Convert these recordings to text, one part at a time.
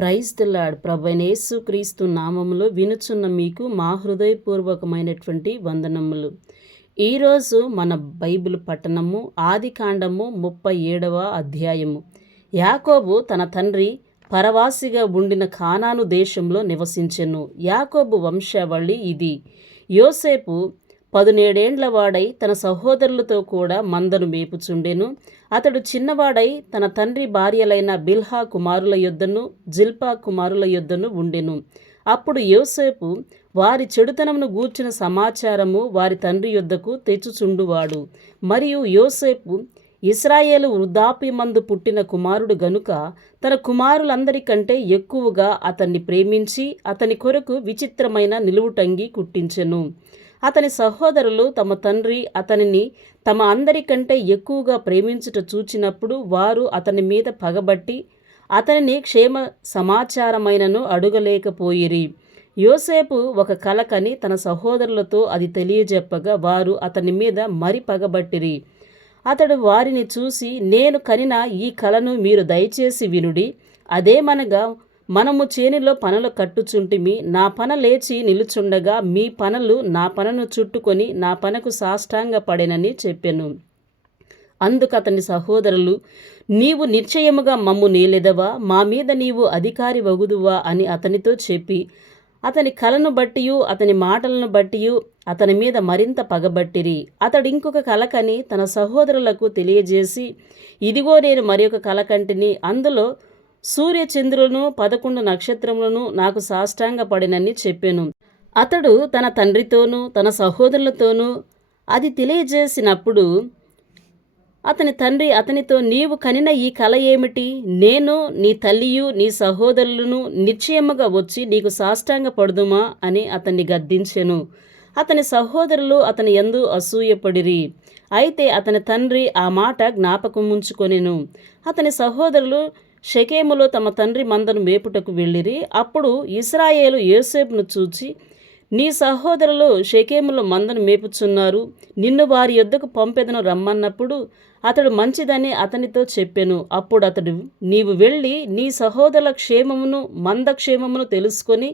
Praise the lord. ప్రభువైన యేసుక్రీస్తు నామములో వినుచున్న మీకు మా హృదయపూర్వకమైనటువంటి వందనములు. ఈరోజు మన బైబిల్ పట్టణము ఆదికాండము 37వ అధ్యాయము. యాకోబు తన తండ్రి పరవాసిగా ఉండిన కానాను దేశంలో నివసించెను. యాకోబు వంశావళి ఇది. యోసేపు 17 వాడై తన సహోదరులతో కూడా మందను మేపుచుండెను. అతడు చిన్నవాడై తన తండ్రి భార్యలైన బిల్హా కుమారుల యొద్దను జిల్పా కుమారుల యొద్దను ఉండెను. అప్పుడు యోసేపు వారి చెడుతనమును గూర్చిన సమాచారము వారి తండ్రి యొద్దకు తెచ్చుచుండువాడు. మరియు యోసేపు ఇశ్రాయేలు వృద్ధాప్యమందు పుట్టిన కుమారుడు గనుక తన కుమారులందరికంటే ఎక్కువగా అతన్ని ప్రేమించి అతని కొరకు విచిత్రమైన నిలువుటంగి కుట్టించెను. అతని సహోదరులు తమ తండ్రి అతనిని తమ అందరికంటే ఎక్కువగా ప్రేమించుట చూచినప్పుడు వారు అతని మీద పగబట్టి అతనిని క్షేమ సమాచారమైనను అడుగలేకపోయిరి. యోసేపు ఒక కల కని తన సహోదరులతో అది తెలియజెప్పగా వారు అతని మీద మరి పగబట్టిరి. అతడు వారిని చూసి, నేను కనిన ఈ కలను మీరు దయచేసి వినుడి. అదేమనగా, మనము చేనిలో పనలు కట్టుచుంటిమి. నా పన లేచి నిలుచుండగా మీ పనలు నా పనను చుట్టుకొని నా పనకు సాష్టాంగపడెనని చెప్పెను. అందుకు అతని సహోదరులు, నీవు నిశ్చయముగా మమ్ము నేలెదవా, మా మీద నీవు అధికారి వగుదువా అని అతనితో చెప్పి అతని కలను బట్టియు అతని మాటలను బట్టియు అతని మీద మరింత పగబట్టిరి. అతడు ఇంకొక కల కని తన సహోదరులకు తెలియజేసి, ఇదిగో నేను మరి ఒక కల కంటిని. అందులో సూర్యచంద్రులను 11 నక్షత్రములను నాకు సాష్టాంగపడినని చెప్పెను. అతడు తన తండ్రితోనూ తన సహోదరులతోనూ అది తెలియజేసినప్పుడు అతని తండ్రి అతనితో, నీవు కనిన ఈ కల ఏమిటి? నేను నీ తల్లియు నీ సహోదరులను నిశ్చయముగా వచ్చి నీకు సాష్టాంగపడుదుమా అని అతన్ని గద్దించెను. అతని సహోదరులు అతని యందు అసూయపడిరి. అయితే అతని తండ్రి ఆ మాట జ్ఞాపకముంచుకొనెను. అతని సహోదరులు షెకెములో తమ తండ్రి మందను మేపుటకు వెళ్ళిరి. అప్పుడు ఇశ్రాయేలు యోసేపును చూచి, నీ సహోదరులు షెకెములో మందను మేపుచున్నారు, నిన్ను వారి యొద్దకు పంపెదను రమ్మన్నప్పుడు అతడు మంచిదని అతనితో చెప్పెను. అప్పుడు అతడు, నీవు వెళ్ళి నీ సహోదరుల క్షేమమును మంద క్షేమమును తెలుసుకొని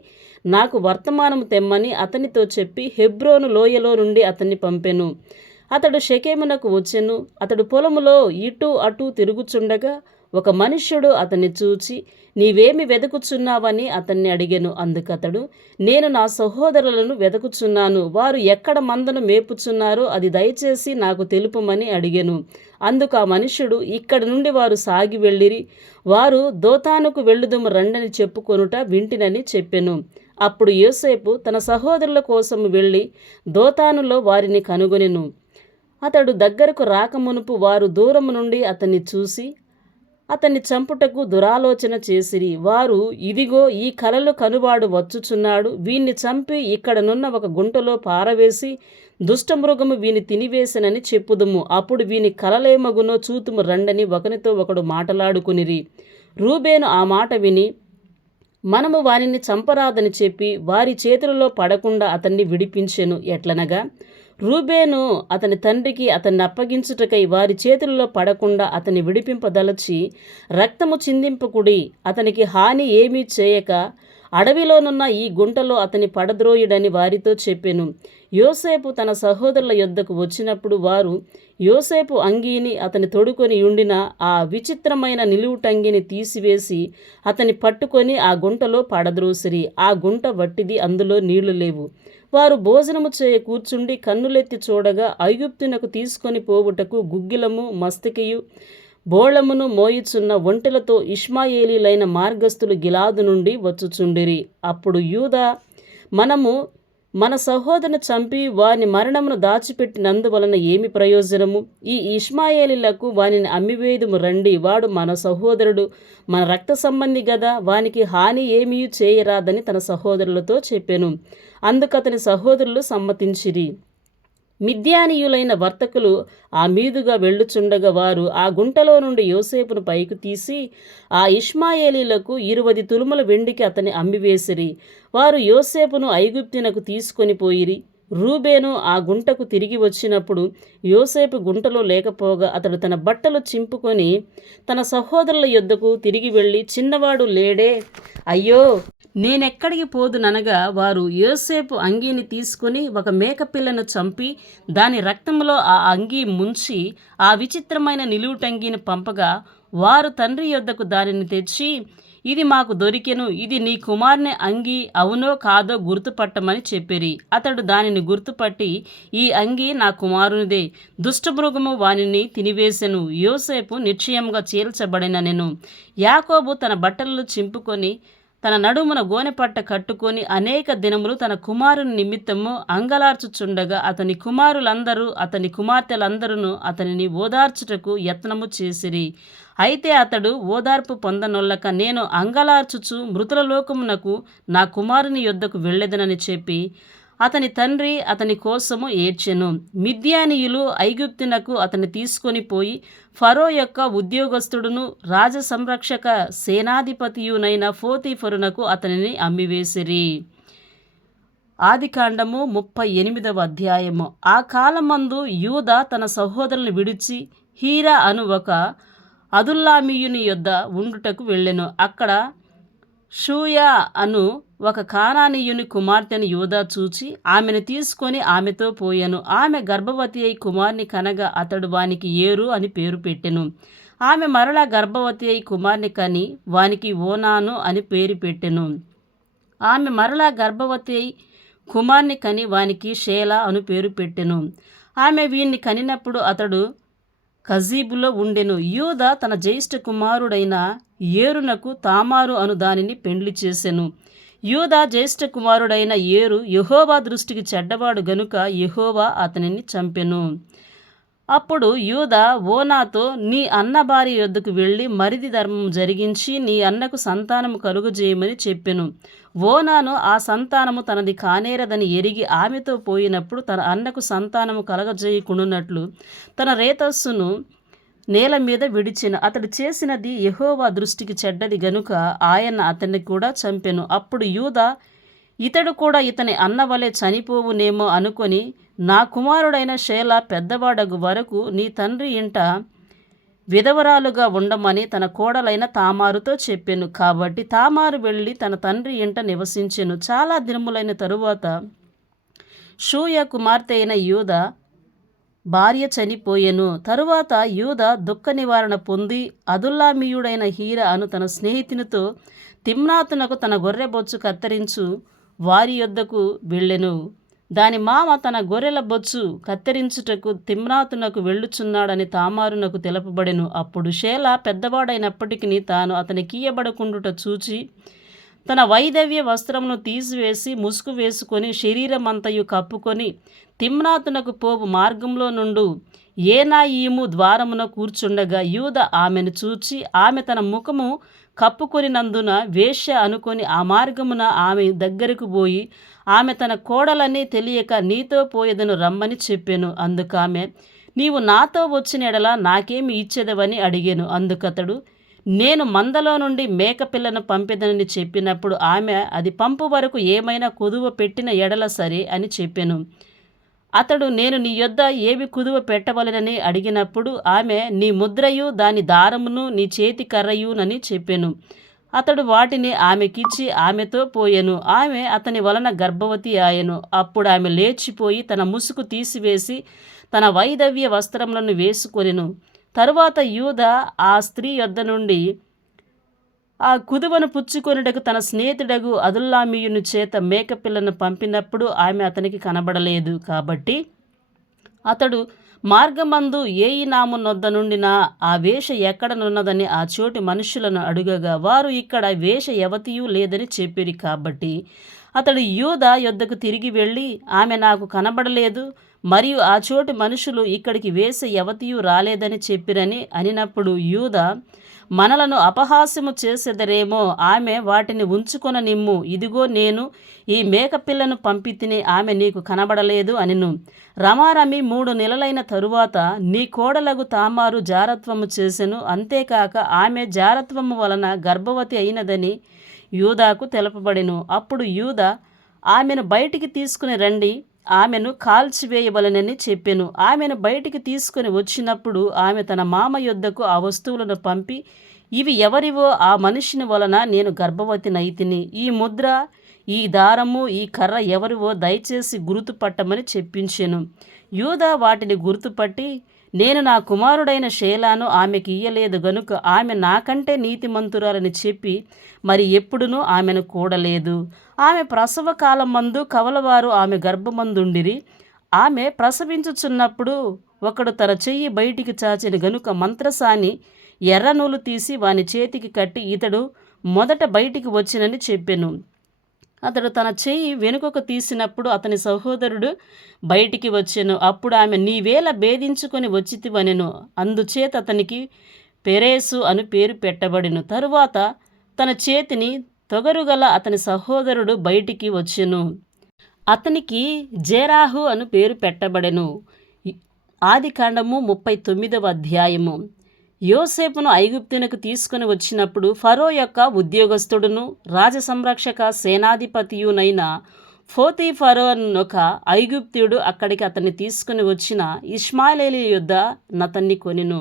నాకు వర్తమానము తెమ్మని అతనితో చెప్పి హెబ్రోను లోయలో నుండి అతన్ని పంపెను. అతడు షెకెమునకు వచ్చెను. అతడు పొలములో ఇటు అటు తిరుగుచుండగా ఒక మనుష్యుడు అతన్ని చూచి, నీవేమి వెదకుచున్నావని అతన్ని అడిగెను. అందుకతడు, నేను నా సహోదరులను వెదకుచున్నాను, వారు ఎక్కడ మందను మేపుచున్నారో అది దయచేసి నాకు తెలుపుమని అడిగెను. అందుకు ఆ మనుష్యుడు, ఇక్కడ నుండి వారు సాగి వెళ్ళిరి, వారు దోతానుకు వెళ్ళుదుము రండని చెప్పుకొనుట వింటినని చెప్పెను. అప్పుడు యోసేపు తన సహోదరుల కోసం వెళ్ళి దోతానులో వారిని కనుగొనెను. అతడు దగ్గరకు రాకమునుపు వారు దూరము నుండి అతన్ని చూసి అతన్ని చంపుటకు దురాలోచన చేసిరి. వారు, ఇదిగో ఈ కలలు కనువాడు వచ్చుచున్నాడు, వీన్ని చంపి ఇక్కడనున్న ఒక గుంటలో పారవేసి దుష్టమృగము వీని తినివేసనని చెప్పుదుము. అప్పుడు వీని కలలేమగునో చూతుము రండని ఒకనితో ఒకడు మాటలాడుకునిరి. రూబేను ఆ మాట విని, మనము వానిని చంపరాదని చెప్పి వారి చేతులలో పడకుండా అతన్ని విడిపించెను. ఎట్లనగా, రూబేను అతని తండ్రికి అతన్ని అప్పగించుటకై వారి చేతుల్లో పడకుండా అతన్ని విడిపింపదలచి, రక్తము చిందింపకుడి, అతనికి హాని ఏమీ చేయక అడవిలోనున్న ఈ గుంటలో అతని పడద్రోయుడని వారితో చెప్పెను. యోసేపు తన సహోదరుల యొద్దకు వచ్చినప్పుడు వారు యోసేపు అంగీని అతని తొడుకొని ఉండిన ఆ విచిత్రమైన నిలువుటంగిని తీసివేసి అతని పట్టుకొని ఆ గుంటలో పడద్రోసిరి. ఆ గుంట వట్టిది, అందులో నీళ్లు లేవు. వారు భోజనము చేయ కూర్చుండి కన్నులెత్తి చూడగా ఐగుప్తునకు తీసుకొని పోవుటకు గుగ్గిలము మస్తకియు బోళమును మోయిచున్న ఒంటెలతో ఇష్మాయేలీలైన మార్గస్థులు గిలాదు నుండి వచ్చుచుండిరి. అప్పుడు యూదా, మనము మన సహోదరుని చంపి వాని మరణమును దాచిపెట్టినందువలన ఏమి ప్రయోజనము? ఈ ఇష్మాయేలీలకు వానిని అమ్మివేయుదుము రండి, వాడు మన సహోదరుడు, మన రక్త సంబంధి గదా, వానికి హాని ఏమీ చేయరాదని తన సహోదరులతో చెప్పెను. అందుకతని సహోదరులు సమ్మతించిరి. మిద్యానీయులైన వర్తకులు ఆ మీదుగా వెళ్ళుచుండగా వారు ఆ గుంటలో నుండి యోసేపును పైకి తీసి ఆ ఇష్మాయేలీలకు 20 తులముల వెండికి అతని అమ్మివేసిరి. వారు యోసేపును ఐగుప్తునకు తీసుకొని పోయిరి. రూబేను ఆ గుంటకు తిరిగి వచ్చినప్పుడు యోసేపు గుంటలో లేకపోగా అతడు తన బట్టలు చింపుకొని తన సహోదరుల యొద్దకు తిరిగి వెళ్ళి, చిన్నవాడు లేడే అయ్యో, నేనెక్కడికి పోదుననగా వారు యోసేపు అంగీని తీసుకుని ఒక మేకపిల్లను చంపి దాని రక్తంలో ఆ అంగీ ముంచి ఆ విచిత్రమైన నిలువుటంగీని పంపగా వారు తండ్రి యొద్దకు దానిని తెచ్చి, ఇది మాకు దొరికెను, ఇది నీ కుమారుని అంగీ అవునో కాదో గుర్తుపట్టమని చెప్పిరి. అతడు దానిని గుర్తుపట్టి, ఈ అంగీ నా కుమారునిదే, దుష్టమృగము వానిని తినివేసెను, యోసేపు నిశ్చయముగా చీల్చబడిననెను. యాకోబు తన బట్టలు చింపుకొని తన నడుమున గోనెపట్ట కట్టుకొని అనేక దినములు తన కుమారుని నిమిత్తము అంగలార్చుచుండగా అతని కుమారులందరూ అతని కుమార్తెలందరూ అతనిని ఓదార్చుటకు యత్నము చేసిరి. అయితే అతడు ఓదార్పు పొందనొల్లక, నేను అంగలార్చుచు మృతుల లోకమునకు నా కుమారుని యొద్దకు వెళ్ళెదనని చెప్పి అతని తండ్రి అతని కోసము ఏడ్చెను. మిద్యానీయులు ఐగుప్తునకు అతన్ని తీసుకొని పోయి ఫరో యొక్క ఉద్యోగస్తుడును రాజసంరక్షక సేనాధిపతియునైన పోతీఫరునకు అతనిని అమ్మివేసిరి. ఆదికాండము 38వ అధ్యాయము. ఆ కాలమందు యూదా తన సహోదరులను విడిచి హీరా అను ఒక అదుల్లామీయుని యొద్ద ఉండుటకు వెళ్ళెను. అక్కడ షూయా అను ఒక కానానీయుని కుమార్తెను యూదా చూచి ఆమెను తీసుకొని ఆమెతో పోయెను. ఆమె గర్భవతి అయి కుమార్ని కనగా అతడు వానికి ఏరు అని పేరు పెట్టెను. ఆమె మరలా గర్భవతి అయి కుమార్ని కని వానికి ఓనాను అని పేరు పెట్టెను. ఆమె మరలా గర్భవతి అయి కుమార్ని కని వానికి షేలా అను పేరు పెట్టెను. ఆమె వీన్ని కనినప్పుడు అతడు కజీబులో ఉండెను. యూదా తన జ్యేష్ఠ కుమారుడైన ఏరునకు తామారు అను దానిని పెండ్లి చేసెను. యూదా జ్యేష్ఠ కుమారుడైన ఏరు యెహోవా దృష్టికి చెడ్డవాడు గనుక యెహోవా అతనిని చంపెను. అప్పుడు యూదా ఓనాతో, నీ అన్న భార్య యొద్దకు వెళ్ళి మరిది ధర్మం జరిగించి నీ అన్నకు సంతానము కలుగజేయమని చెప్పెను. ఓనాను ఆ సంతానము తనది కానేరదని ఎరిగి ఆమెతో పోయినప్పుడు తన అన్నకు సంతానము కలగజేయకుండునట్లు తన రేతస్సును నేల మీద విడిచెను. అతడు చేసినది యెహోవా దృష్టికి చెడ్డది గనుక ఆయన అతన్ని కూడా చంపెను. అప్పుడు యూదా, ఇతడు కూడా ఇతని అన్నవలే చనిపోవునేమో అనుకొని, నా కుమారుడైన షేలా పెద్దవాడగు వరకు నీ తండ్రి ఇంట విధవరాలుగా ఉండమని తన కోడలైన తామారుతో చెప్పెను. కాబట్టి తామారు వెళ్ళి తన తండ్రి ఇంట నివసించెను. చాలా దినములైన తరువాత షూయ కుమార్తె అయిన యూదా భార్య చనిపోయెను. తరువాత యూదా దుఃఖ నివారణ పొంది అదుల్లామీయుడైన హీరా అను తన స్నేహితునితో తిమ్నాతునకు తన గొర్రె బొచ్చు కత్తిరించు వారి యొద్దకు వెళ్ళెను. దాని మామ తన గొర్రెల బొచ్చు కత్తిరించుటకు తిమ్నాతునకు వెళ్ళుచున్నాడని తామారునకు తెలపబడెను. అప్పుడు షేలా పెద్దవాడైనప్పటికీ తాను అతనికియ్యబడకుండుట చూచి తన వైధవ్య వస్త్రమును తీసివేసి ముసుగు వేసుకొని శరీరమంతయు కప్పుకొని తిమ్నాతునకు పోవు మార్గంలో నుండు ఏనాయీము ద్వారమున కూర్చుండగా యూదా ఆమెను చూచి ఆమె తన ముఖము కప్పుకొనినందున వేశ్య అనుకొని ఆ మార్గమున ఆమె దగ్గరకు పోయి ఆమె తన కోడలని తెలియక నీతో పోయేదను రమ్మని చెప్పెను. అందుకామె, నీవు నాతో వచ్చిన ఎడల నాకేమి ఇచ్చేదవని అడిగాను. అందుకతడు, నేను మందలో నుండి మేకపిల్లను పంపెదనని చెప్పినప్పుడు ఆమె, అది పంపు వరకు ఏమైనా కుదువ పెట్టిన ఎడల సరే అని చెప్పెను. అతడు, నేను నీ యొద్ద ఏమి కుదువ పెట్టవలెనని అడిగినప్పుడు ఆమె, నీ ముద్రయు దాని దారమును నీ చేతి కర్రయునని చెప్పెను. అతడు వాటిని ఆమెకిచ్చి ఆమెతో పోయెను. ఆమె అతని వలన గర్భవతి ఆయెను. అప్పుడు ఆమె లేచిపోయి తన ముసుగు తీసివేసి తన వైధవ్య వస్త్రములను వేసుకొనెను. తరువాత యూదా ఆ స్త్రీ యొద్ద నుండి ఆ కుదువను పుచ్చుకొనుటకు తన స్నేహితుడగు అదుల్లామీయుని చేత మేకపిల్లను పంపినప్పుడు ఆమె అతనికి కనబడలేదు. కాబట్టి అతడు మార్గమందు ఏయినాము నొద్ద నుండిన ఆ వేష ఎక్కడనున్నదని ఆ చోటి మనుషులను అడుగగా వారు, ఇక్కడ వేష యవతియు లేదని చెప్పిరి. కాబట్టి అతడు యూదా యొద్దకు తిరిగి వెళ్ళి, ఆమె నాకు కనబడలేదు, మరియు ఆ చోటి మనుషులు ఇక్కడికి వేష యవతియు రాలేదని చెప్పిరని అనినప్పుడు యూదా, మనలను అపహాస్యము చేసెదరేమో, ఆమె వాటిని ఉంచుకొన నిమ్ము, ఇదిగో నేను ఈ మేకపిల్లను పంపితిని, ఆమె నీకు కనబడలేదు అనెను. రమారమి 3 నెలలైన తరువాత నీ కోడలగు తామారు జారత్వము చేసెను. అంతేకాక ఆమె జారత్వము వలన గర్భవతి అయినదని యూదాకు తెలపబడెను. అప్పుడు యూదా, ఆమెను బయటికి తీసుకుని రండి, ఆమెను కాల్చివేయవలెనని చెప్పెను. ఆమెను బయటికి తీసుకొని వచ్చినప్పుడు ఆమె తన మామ యొద్దకు ఆ వస్తువులను పంపి ఇవి ఎవరివో ఆ మనిషిని వలన నేను గర్భవతినైతిని. ఈ ముద్ర, ఈ దారము, ఈ కర్ర ఎవరివో దయచేసి గుర్తుపట్టమని చెప్పించెను. యూదా వాటిని గుర్తుపట్టి, నేను నా కుమారుడైన షేలాను ఆమెకి ఇయ్యలేదు గనుక ఆమె నాకంటే నీతిమంతురాలని చెప్పి మరి ఎప్పుడునూ ఆమెను కూడలేదు. ఆమె ప్రసవ కాలమందు కవలవారు ఆమె గర్భమందుండిరి. ఆమె ప్రసవించుచున్నప్పుడు ఒకడు తన చెయ్యి బయటికి చాచిన గనుక మంత్రసాని ఎర్రనూలు తీసి వాని చేతికి కట్టి, ఇతడు మొదట బయటికి వచ్చినని చెప్పెను. అతడు తన చెయ్యి వెనుకకు తీసినప్పుడు అతని సహోదరుడు బయటికి వచ్చెను. అప్పుడు ఆమె, నీవేళ భేదించుకొని వచ్చితివనెను. అందుచేత అతనికి పెరేసు అని పేరు పెట్టబడెను. తరువాత తన చేతిని తొగరుగల అతని సహోదరుడు బయటికి వచ్చెను. అతనికి జేరాహు అని పేరు పెట్టబడెను. ఆదికాండము 39వ అధ్యాయము. యోసేపును ఐగుప్తునకు తీసుకుని వచ్చినప్పుడు ఫరో యొక్క ఉద్యోగస్తుడును రాజసంరక్షక సేనాధిపతియునైన పోతీఫరు అనొక ఐగుప్తీయుడు అక్కడికి అతన్ని తీసుకుని వచ్చిన ఇష్మాయేలీయుల యొద్ద నతన్ని కొనెను.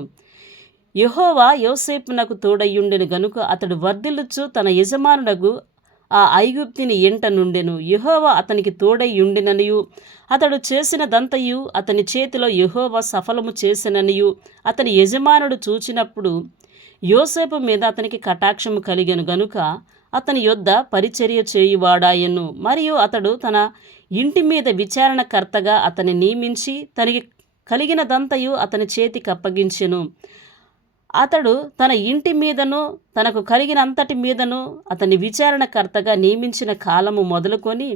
యెహోవా యోసేపునకు తోడయ్యుండెను గనుక అతడు వర్ధిల్లుచు తన యజమానుడగు ఆ ఐగుప్తిని ఎంట నుండెను. యెహోవా అతనికి తోడయ్యుండెననియు అతడు చేసినదంతయు అతని చేతిలో యెహోవా సఫలము చేసిననియు అతని యజమానుడు చూచినప్పుడు యోసేపు మీద అతనికి కటాక్షము కలిగెను గనుక అతని యొద్ద పరిచర్య చేయువాడాయెను. మరియు అతడు తన ఇంటి మీద విచారణకర్తగా అతని నియమించి తనకి కలిగినదంతయు అతని చేతికి అప్పగించెను. అతడు తన ఇంటి మీదను తనకు కలిగినంతటి మీదను అతని విచారణకర్తగా నియమించిన కాలము మొదలుకొని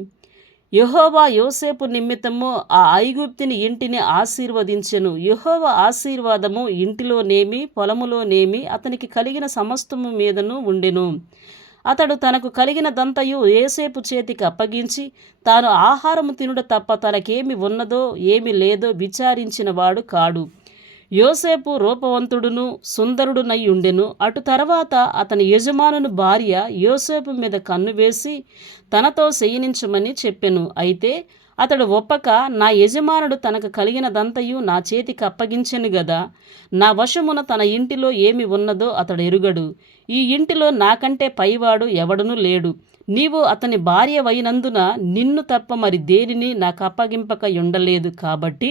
యెహోవా యోసేపు నిమిత్తము ఆ ఐగుప్తిని ఇంటిని ఆశీర్వదించెను. యెహోవా ఆశీర్వాదము ఇంటిలోనేమి పొలములోనేమి అతనికి కలిగిన సమస్తము మీదను ఉండెను. అతడు తనకు కలిగినదంతయు యోసేపు చేతికి అప్పగించి తాను ఆహారము తినుట తప్ప తనకేమి ఉన్నదో ఏమి లేదో విచారించిన వాడు కాడు. యోసేపు రూపవంతుడును సుందరుడునై ఉండెను. అటు తర్వాత అతని యజమానుని భార్య యోసేపు మీద కన్ను వేసి తనతో శయనించమని చెప్పెను. అయితే అతడు ఒప్పక, నా యజమానుడు తనకు కలిగినదంతయు నా చేతికి అప్పగించెను గదా, నా వశమున తన ఇంటిలో ఏమి ఉన్నదో అతడు ఎరుగడు. ఈ ఇంటిలో నాకంటే పైవాడు ఎవడనూ లేడు. నీవు అతని భార్యవైనందున నిన్ను తప్ప మరి దేనిని నాకు అప్పగింపక ఉండలేదు. కాబట్టి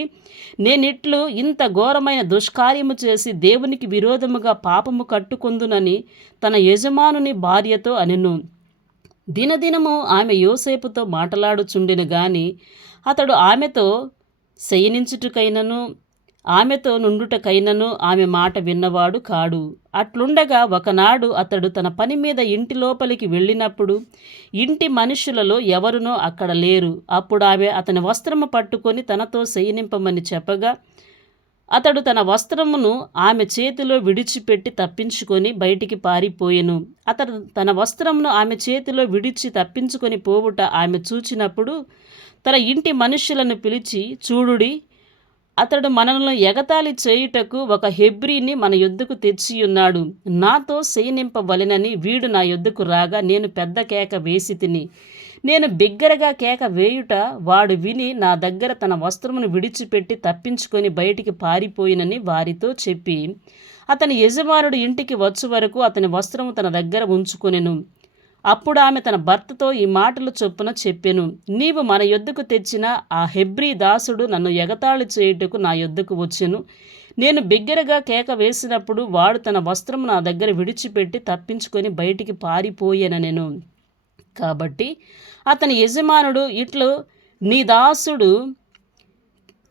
నేనిట్లు ఇంత ఘోరమైన దుష్కార్యము చేసి దేవునికి విరోధముగా పాపము కట్టుకొందునని తన యజమానుని భార్యతో అనెను. దినదినము ఆమె యోసేపుతో మాటలాడుచుండెను గాని అతడు ఆమెతో శయనించుటకైనను ఆమెతో నుండుటకైనను ఆమె మాట విన్నవాడు కాడు. అట్లుండగా ఒకనాడు అతడు తన పని మీద ఇంటి లోపలికి వెళ్ళినప్పుడు ఇంటి మనుషులలో ఎవరునో అక్కడ లేరు. అప్పుడు ఆమె అతని వస్త్రము పట్టుకొని తనతో శయనింపమని చెప్పగా అతడు తన వస్త్రమును ఆమె చేతిలో విడిచిపెట్టి తప్పించుకొని బయటికి పారిపోయెను. అతడు తన వస్త్రమును ఆమె చేతిలో విడిచి తప్పించుకొని పోవుట ఆమె చూచినప్పుడు తన ఇంటి మనుష్యులను పిలిచి, చూడుడి, అతడు మనలను ఎగతాళి చేయుటకు ఒక హెబ్రీని మన యొద్దకు తెచ్చియున్నాడు. నాతో శయనింపవలెనని వీడు నా యొద్దకు రాగా నేను పెద్ద కేక వేసి తిని, నేను బిగ్గరగా కేక వేయుట వాడు విని నా దగ్గర తన వస్త్రమును విడిచిపెట్టి తప్పించుకొని బయటికి పారిపోయినని వారితో చెప్పి అతని యజమానుడు ఇంటికి వచ్చు వరకు అతని వస్త్రము తన దగ్గర ఉంచుకొనెను. అప్పుడు ఆమె తన భర్తతో ఈ మాటలు చొప్పున చెప్పెను, నీవు మన యొద్దకు తెచ్చిన ఆ హెబ్రీ దాసుడు నన్ను ఎగతాళి చేయుటకు నా యొద్దకు వచ్చెను. నేను బిగ్గరగా కేక వేసినప్పుడు వాడు తన వస్త్రము నా దగ్గర విడిచిపెట్టి తప్పించుకొని బయటికి పారిపోయెననెను. కాబట్టి అతని యజమానుడు ఇట్లు నీ దాసుడు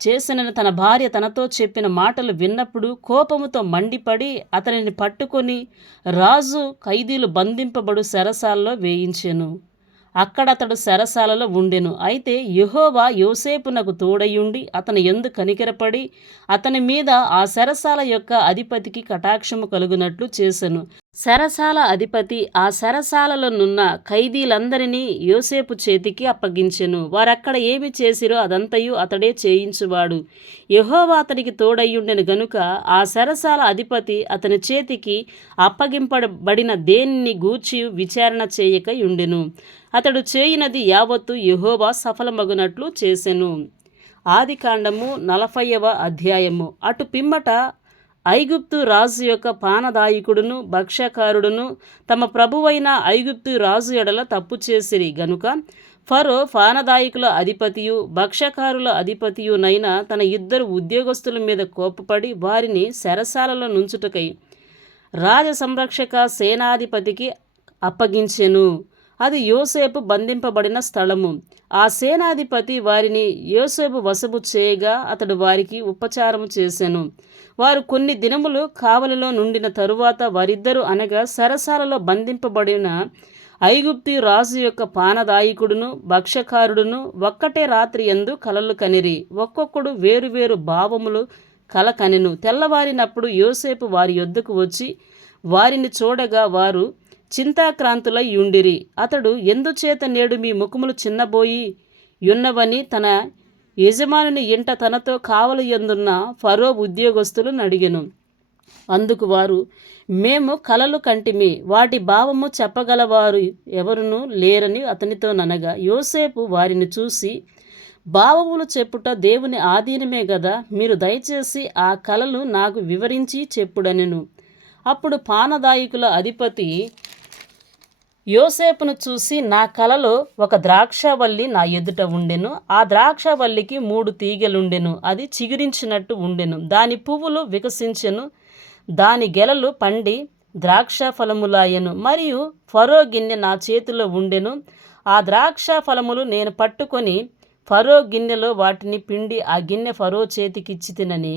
చేసినని తన భార్య తనతో చెప్పిన మాటలు విన్నప్పుడు కోపముతో మండిపడి అతనిని పట్టుకొని రాజు ఖైదీలు బంధింపబడు చెరసాలలో వేయించెను. అక్కడ అతడు చెరసాలలో ఉండెను. అయితే యెహోవా యోసేపునకు తోడయుండి అతని యందు కనికరపడి అతని మీద ఆ చెరసాల యొక్క అధిపతికి కటాక్షము కలుగునట్లు చేసెను. చెరసాల అధిపతి ఆ చెరసాలలోనున్న ఖైదీలందరినీ యోసేపు చేతికి అప్పగించెను. వారక్కడ ఏమి చేసిరో అదంతయు అతడే చేయించువాడు. యెహోవా అతనికి తోడయ్యుండెను గనుక ఆ చెరసాల అధిపతి అతని చేతికి అప్పగింపబడిన దేనిని గూర్చి విచారణ చేయక యుండెను. అతడు చేయినది యావత్తు యెహోవా సఫలమగునట్లు చేసెను. ఆదికాండము 40వ అధ్యాయము. అటు పిమ్మట ఐగుప్తు రాజు యొక్క పానదాయకుడును భక్ష్యకారుడును తమ ప్రభువైన ఐగుప్తు రాజు ఎడల తప్పు చేసిరి గనుక ఫరో పానదాయకుల అధిపతియు భక్ష్యకారుల అధిపతియునైన తన ఇద్దరు ఉద్యోగస్తుల మీద కోపపడి వారిని చెరసాలలో నుంచుటకై రాజ సంరక్షక సేనాధిపతికి అప్పగించెను. అది యోసేపు బంధింపబడిన స్థలము. ఆ సేనాధిపతి వారిని యోసేపు వశము చేయగా అతడు వారికి ఉపచారము చేసెను. వారు కొన్ని దినములు కావలిలో నుండిన తరువాత వారిద్దరూ అనగా సరసాలలో బంధింపబడిన ఐగుప్తు రాజు యొక్క పానదాయకుడును భక్ష్యకారుడును ఒక్కటే రాత్రి యందు కలలు కనిరి. ఒక్కొక్కడు వేరువేరు భావములు కల కనెను. తెల్లవారినప్పుడు యోసేపు వారి యొద్దకు వచ్చి వారిని చూడగా వారు చింతాక్రాంతులై యుండిరి. అతడు ఎందుచేత నేడు మీ ముఖములు చిన్నబోయి యున్నవని తన యజమానుని ఇంట తనతో కావలి యందున్న ఫరో ఉద్యోగస్తులను అడిగెను. అందుకు వారు, మేము కలలు కంటిమి, వాటి భావము చెప్పగలవారు ఎవరునూ లేరని అతనితో ననగా, యోసేపు వారిని చూసి, భావములు చెప్పుట దేవుని ఆధీనమే గదా, మీరు దయచేసి ఆ కలలు నాకు వివరించి చెప్పుడనెను. అప్పుడు పానదాయకుల అధిపతి యోసేపును చూసి, నా కలలో ఒక ద్రాక్షవల్లి నా ఎదుట ఉండెను. ఆ ద్రాక్షవల్లికి 3 తీగెలుండెను. అది చిగురించినట్టు ఉండెను. దాని పువ్వులు వికసించెను. దాని గెలలు పండి ద్రాక్ష ఫలములాయెను. మరియు ఫరో గిన్నె నా చేతిలో ఉండెను. ఆ ద్రాక్ష ఫలములు నేను పట్టుకొని ఫరో గిన్నెలో వాటిని పిండి ఆ గిన్నె ఫరో చేతికిచ్చి తినని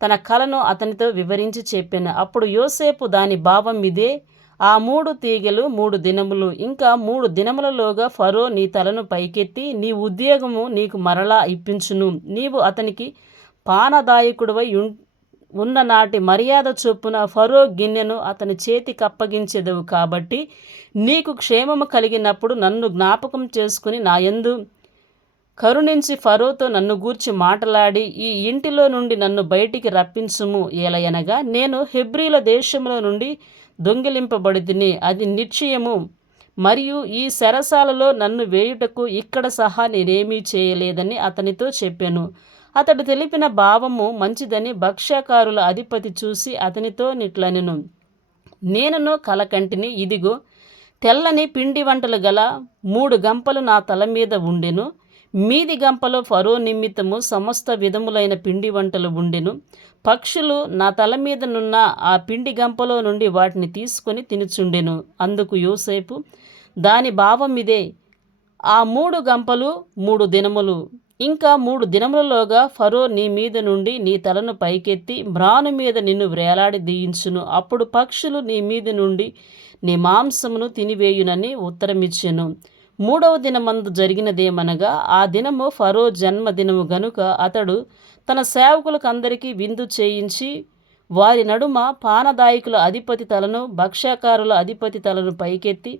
తన కలను అతనితో వివరించి చెప్పాను. అప్పుడు యోసేపు, దాని భావం ఇదే, ఆ 3 తీగెలు 3 దినములు, ఇంకా 3 దినములలోగా ఫరో నీ తలను పైకెత్తి నీ ఉద్యోగము నీకు మరలా ఇప్పించును. నీవు అతనికి పానదాయకుడివై ఉన్న నాటి మర్యాద చొప్పున ఫరో గిన్నెను అతని చేతికి అప్పగించెదవు. కాబట్టి నీకు క్షేమము కలిగినప్పుడు నన్ను జ్ఞాపకం చేసుకుని నా యందు కరుణించి ఫరోతో నన్ను గూర్చి మాటలాడి ఈ ఇంటిలో నుండి నన్ను బయటికి రప్పించుము. ఏలయనగా నేను హెబ్రీల దేశంలో నుండి దొంగిలింపబడితిని, అది నిశ్చయము. మరియు ఈ చెరసాలలో నన్ను వేయుటకు ఇక్కడ సహా నేనేమీ చేయలేదని అతనితో చెప్పాను. అతడు తెలిపిన భావము మంచిదని భక్ష్యకారుల అధిపతి చూసి అతనితో నిట్లనెను, నేనును కలకంటిని, ఇదిగో తెల్లని పిండి వంటలు గల 3 గంపలు నా తల మీద ఉండెను. మీది గంపలో ఫరో నిమిత్తము సమస్త విధములైన పిండి వంటలు ఉండెను. పక్షులు నా తల మీదనున్న ఆ పిండి గంపలో నుండి వాటిని తీసుకొని తినుచుండెను. అందుకు యోసేపు, దాని భావం ఇదే, ఆ 3 గంపలు 3 దినములు, ఇంకా 3 దినములలోగా ఫరో నీ మీద నుండి నీ తలను పైకెత్తి మ్రాను మీద నిన్ను వ్రేలాడి దీయించును. అప్పుడు పక్షులు నీ మీద నుండి నీ మాంసమును తినివేయునని ఉత్తరమిచ్చెను. 3వ దినమందు జరిగినదేమనగా, ఆ దినము ఫరో జన్మదినము గనుక అతడు తన సేవకులకందరికీ విందు చేయించి వారి నడుమ పానదాయకుల అధిపతి తలను భక్ష్యకారుల అధిపతి తలను పైకెత్తి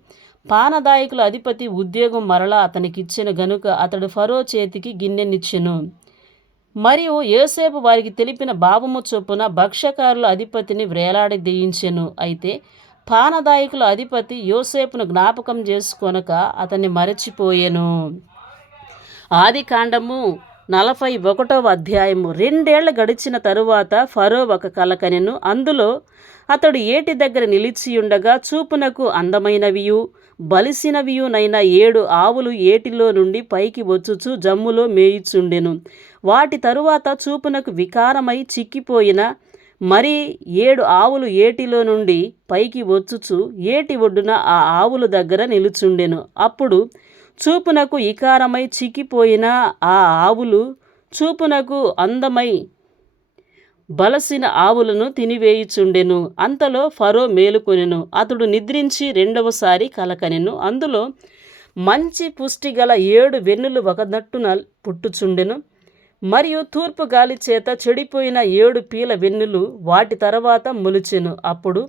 పానదాయకుల అధిపతి ఉద్యోగం మరలా అతనికిచ్చెను గనుక అతడు ఫరో చేతికి గిన్నెనిచ్చెను. మరియు యోసేపు వారికి తెలిపిన భావము చొప్పున భక్ష్యకారుల అధిపతిని వ్రేలాడి దీయించెను. అయితే పానదాయకుల అధిపతి యోసేపును జ్ఞాపకం చేసుకొనక అతన్ని మరచిపోయెను. ఆదికాండము 41వ అధ్యాయము. 2 ఏళ్లు గడిచిన తరువాత ఫరో ఒక కల కనెను. అందులో అతడు ఏటి దగ్గర నిలిచియుండగా చూపునకు అందమైనవియు బలిసినవియునైన 7 ఆవులు ఏటిలో నుండి పైకి వచ్చుచు జమ్ములో మేయుచుండెను. వాటి తరువాత చూపునకు వికారమై చిక్కిపోయిన మరి 7 ఆవులు ఏటిలో నుండి పైకి వచ్చుచు ఏటి ఒడ్డున ఆ ఆవుల దగ్గర నిలుచుండెను. అప్పుడు చూపునకు వికారమై చిక్కిపోయిన ఆ ఆవులు చూపునకు అందమై బలసిన ఆవులను తినివేయుచుండెను. అంతలో ఫరో మేలుకొనెను. అతడు నిద్రించి 2వసారి కలకనెను. అందులో మంచి పుష్టిగల 7 వెన్నులు ఒకనట్టున పుట్టుచుండెను. మరియు తూర్పు గాలి చేత చెడిపోయిన 7 పీల వెన్నులు వాటి తర్వాత మొలిచెను. అప్పుడు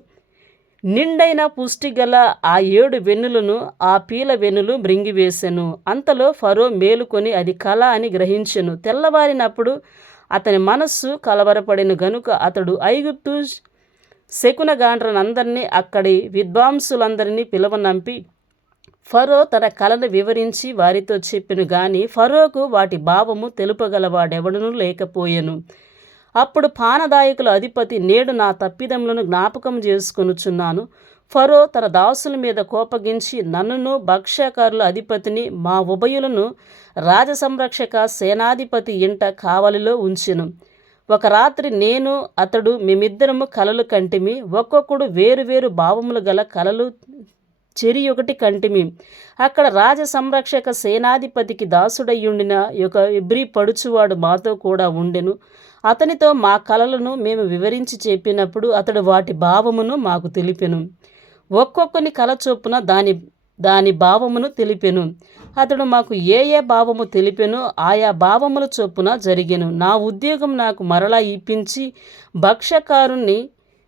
నిండైన పుష్టిగల ఆ 7 వెన్నులను ఆ పీల వెన్నులు మృంగివేసెను. అంతలో ఫరో మేలుకొని అది కల అని గ్రహించెను. తెల్లవారినప్పుడు అతని మనస్సు కలవరపడెను గనుక అతడు ఐగుప్తు శకునగాండ్రనందరినీ అక్కడి విద్వాంసులందరినీ పిలవనంపి ఫరో తన కలను వివరించి వారితో చెప్పెను. గాని ఫరోకు వాటి భావము తెలుపగలవాడెవడనూ లేకపోయెను. అప్పుడు పానదాయకుల అధిపతి, నేడు నా తప్పిదములను జ్ఞాపకం చేసుకొనుచున్నాను. ఫరో తన దాసుల మీద కోపగించి నన్నును, భక్ష్యకారుల అధిపతిని, మా ఉభయులను రాజసంరక్షక సేనాధిపతి ఇంట కావలిలో ఉంచెను. ఒక రాత్రి నేను అతడు మేమిద్దరము కలలు కంటిమి. ఒక్కొక్కడు వేరు భావములు గల కలలు చెరి ఒకటి కంటిమి. అక్కడ రాజ సంరక్షక సేనాధిపతికి దాసుడయ్యుండిన ఒక ఇబ్రీ పడుచువాడు మాతో కూడా ఉండెను. అతనితో మా కలలను మేము వివరించి చెప్పినప్పుడు అతడు వాటి భావమును మాకు తెలిపెను. ఒక్కొక్కని కల చొప్పున దాని భావమును తెలిపెను. అతడు మాకు ఏ భావము తెలిపెనో ఆయా భావముల చొప్పున జరిగెను. నా ఉద్యోగం నాకు మరలా ఇప్పించి భక్ష్యకారుణ్ణి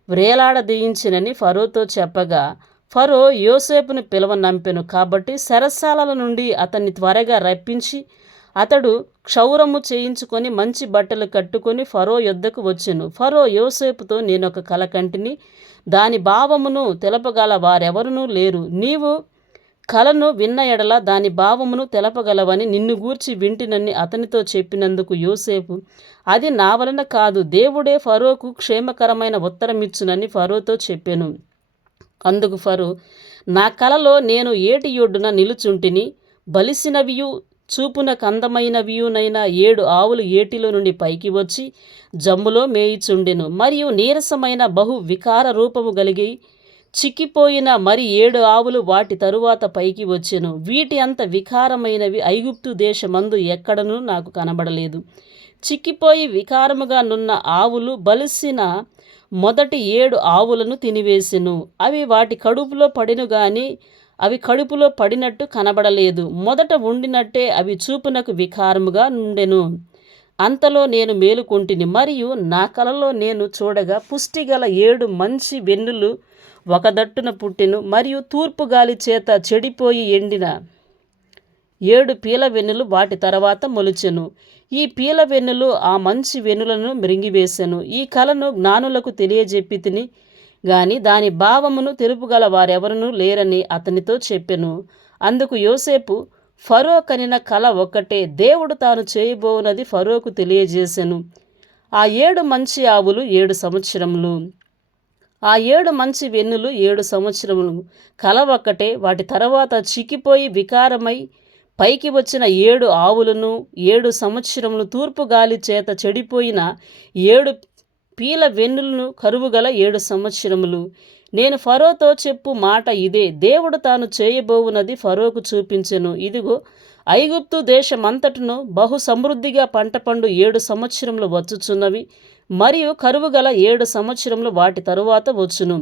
వ్రేలాడదీయించినని ఫరోతో చెప్పగా, ఫరో యోసేపును పిలవనంపెను. కాబట్టి చెరసాలల నుండి అతన్ని త్వరగా రప్పించి అతడు క్షౌరము చేయించుకొని మంచి బట్టలు కట్టుకొని ఫరో యొద్దకు వచ్చెను. ఫరో యోసేపుతో, నేనొక కల కంటిని, దాని భావమును తెలపగల వారెవరునూ లేరు. నీవు కలను విన్న ఎడల దాని భావమును తెలపగలవని నిన్ను గూర్చి వింటినని అతనితో చెప్పినందుకు యోసేపు, అది నా వలన కాదు, దేవుడే ఫరోకు క్షేమకరమైన ఉత్తరమిచ్చునని ఫరోతో చెప్పెను. అందుకు ఫరో, నా కలలో నేను ఏటి ఒడ్డున నిలుచుంటిని. బలిసినవియు చూపున కందమైనవియునైన 7 ఆవులు ఏటిలో నుండి పైకి వచ్చి జమ్ములో మేయిచుండెను. మరియు నీరసమైన బహు వికార రూపము కలిగి చిక్కిపోయిన మరి 7 ఆవులు వాటి తరువాత పైకి వచ్చెను. వీటి అంత వికారమైనవి ఐగుప్తు దేశమందు ఎక్కడనూ నాకు కనబడలేదు. చిక్కిపోయి వికారముగా నున్న ఆవులు బలిసిన మొదటి 7 ఆవులను తినివేసెను. అవి వాటి కడుపులో పడిను గాని అవి కడుపులో పడినట్టు కనబడలేదు. మొదట ఉండినట్టే అవి చూపునకు వికారముగా నుండెను. అంతలో నేను మేలుకొంటిని, మరియు నా కలలో నేను చూడగా పుష్టిగల 7 మంచి వెన్నులు ఒక దట్టున పుట్టెను. మరియు తూర్పు గాలి చేత చెడిపోయి ఎండిన 7 పీల వెన్నులు వాటి తర్వాత మొలిచెను. ఈ పీల వెన్నులు ఆ మంచి వెన్నులను మృంగివేసెను. ఈ కలను జ్ఞానులకు తెలియజెప్పి తిని గాని దాని భావమును తెలుపుగల వారెవరనూ లేరని అతనితో చెప్పెను. అందుకు యోసేపు, ఫరో కనిన కల ఒక్కటే, దేవుడు తాను చేయబోవునది ఫరోకు తెలియజేసెను. ఆ 7 మంచి ఆవులు 7 సంవత్సరములు, ఆ 7 మంచి వెన్నులు 7 సంవత్సరములు. కల ఒక్కటే. వాటి తర్వాత చిక్కిపోయి వికారమై పైకి వచ్చిన 7 ఆవులను 7 సంవత్సరములు, తూర్పు గాలి చేత చెడిపోయిన 7 పీల వెన్నులను కరువుగల 7 సంవత్సరములు. నేను ఫరోతో చెప్పు మాట ఇదే, దేవుడు తాను చేయబోవునది ఫరోకు చూపించెను. ఇదిగో, ఐగుప్తు దేశమంతటను బహు సమృద్ధిగా పంట పండు 7 సంవత్సరములు వచ్చుచున్నవి, మరియు కరువుగల 7 సంవత్సరములు వాటి తరువాత వచ్చును.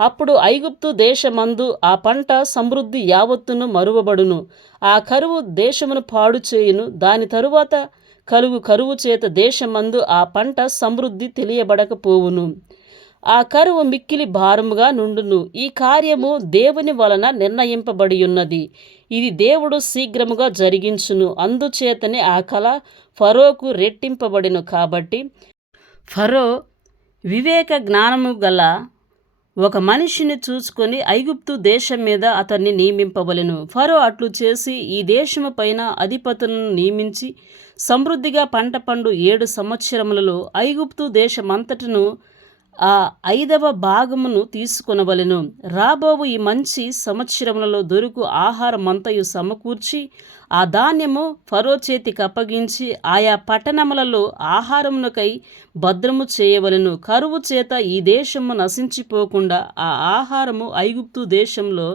అప్పుడు ఐగుప్తు దేశమందు ఆ పంట సమృద్ధి యావత్తును మరువబడును. ఆ కరువు దేశమును పాడు చేయును. దాని తరువాత కరువు చేత దేశమందు ఆ పంట సమృద్ధి తెలియబడకపోవును. ఆ కరువు మిక్కిలి భారముగా నుండును. ఈ కార్యము దేవుని వలన నిర్ణయింపబడి ఉన్నది. ఇది దేవుడు శీఘ్రముగా జరిగించును. అందుచేతనే ఆ కల ఫరోకు రెట్టింపబడిను. కాబట్టి ఫరో వివేక జ్ఞానము గల ఒక మనిషిని చూసుకొని ఐగుప్తు దేశం మీద అతన్ని నియమింపవలెను. ఫరో అట్లు చేసి ఈ దేశము పైన అధిపతులను నియమించి సమృద్ధిగా పంట పండు 7 సంవత్సరములలో ఐగుప్తు దేశమంతటను ఆ 5వ భాగమును తీసుకొనవలెను. రాబోవు ఈ మంచి సంవత్సరములలో దొరుకు ఆహారమంతయు సమకూర్చి ఆ ధాన్యము ఫరో చేతికి అప్పగించి ఆయా పట్టణములలో ఆహారమునకై భద్రము చేయవలెను. కరువు చేత ఈ దేశము నశించిపోకుండా ఆ ఆహారము ఐగుప్తు దేశంలో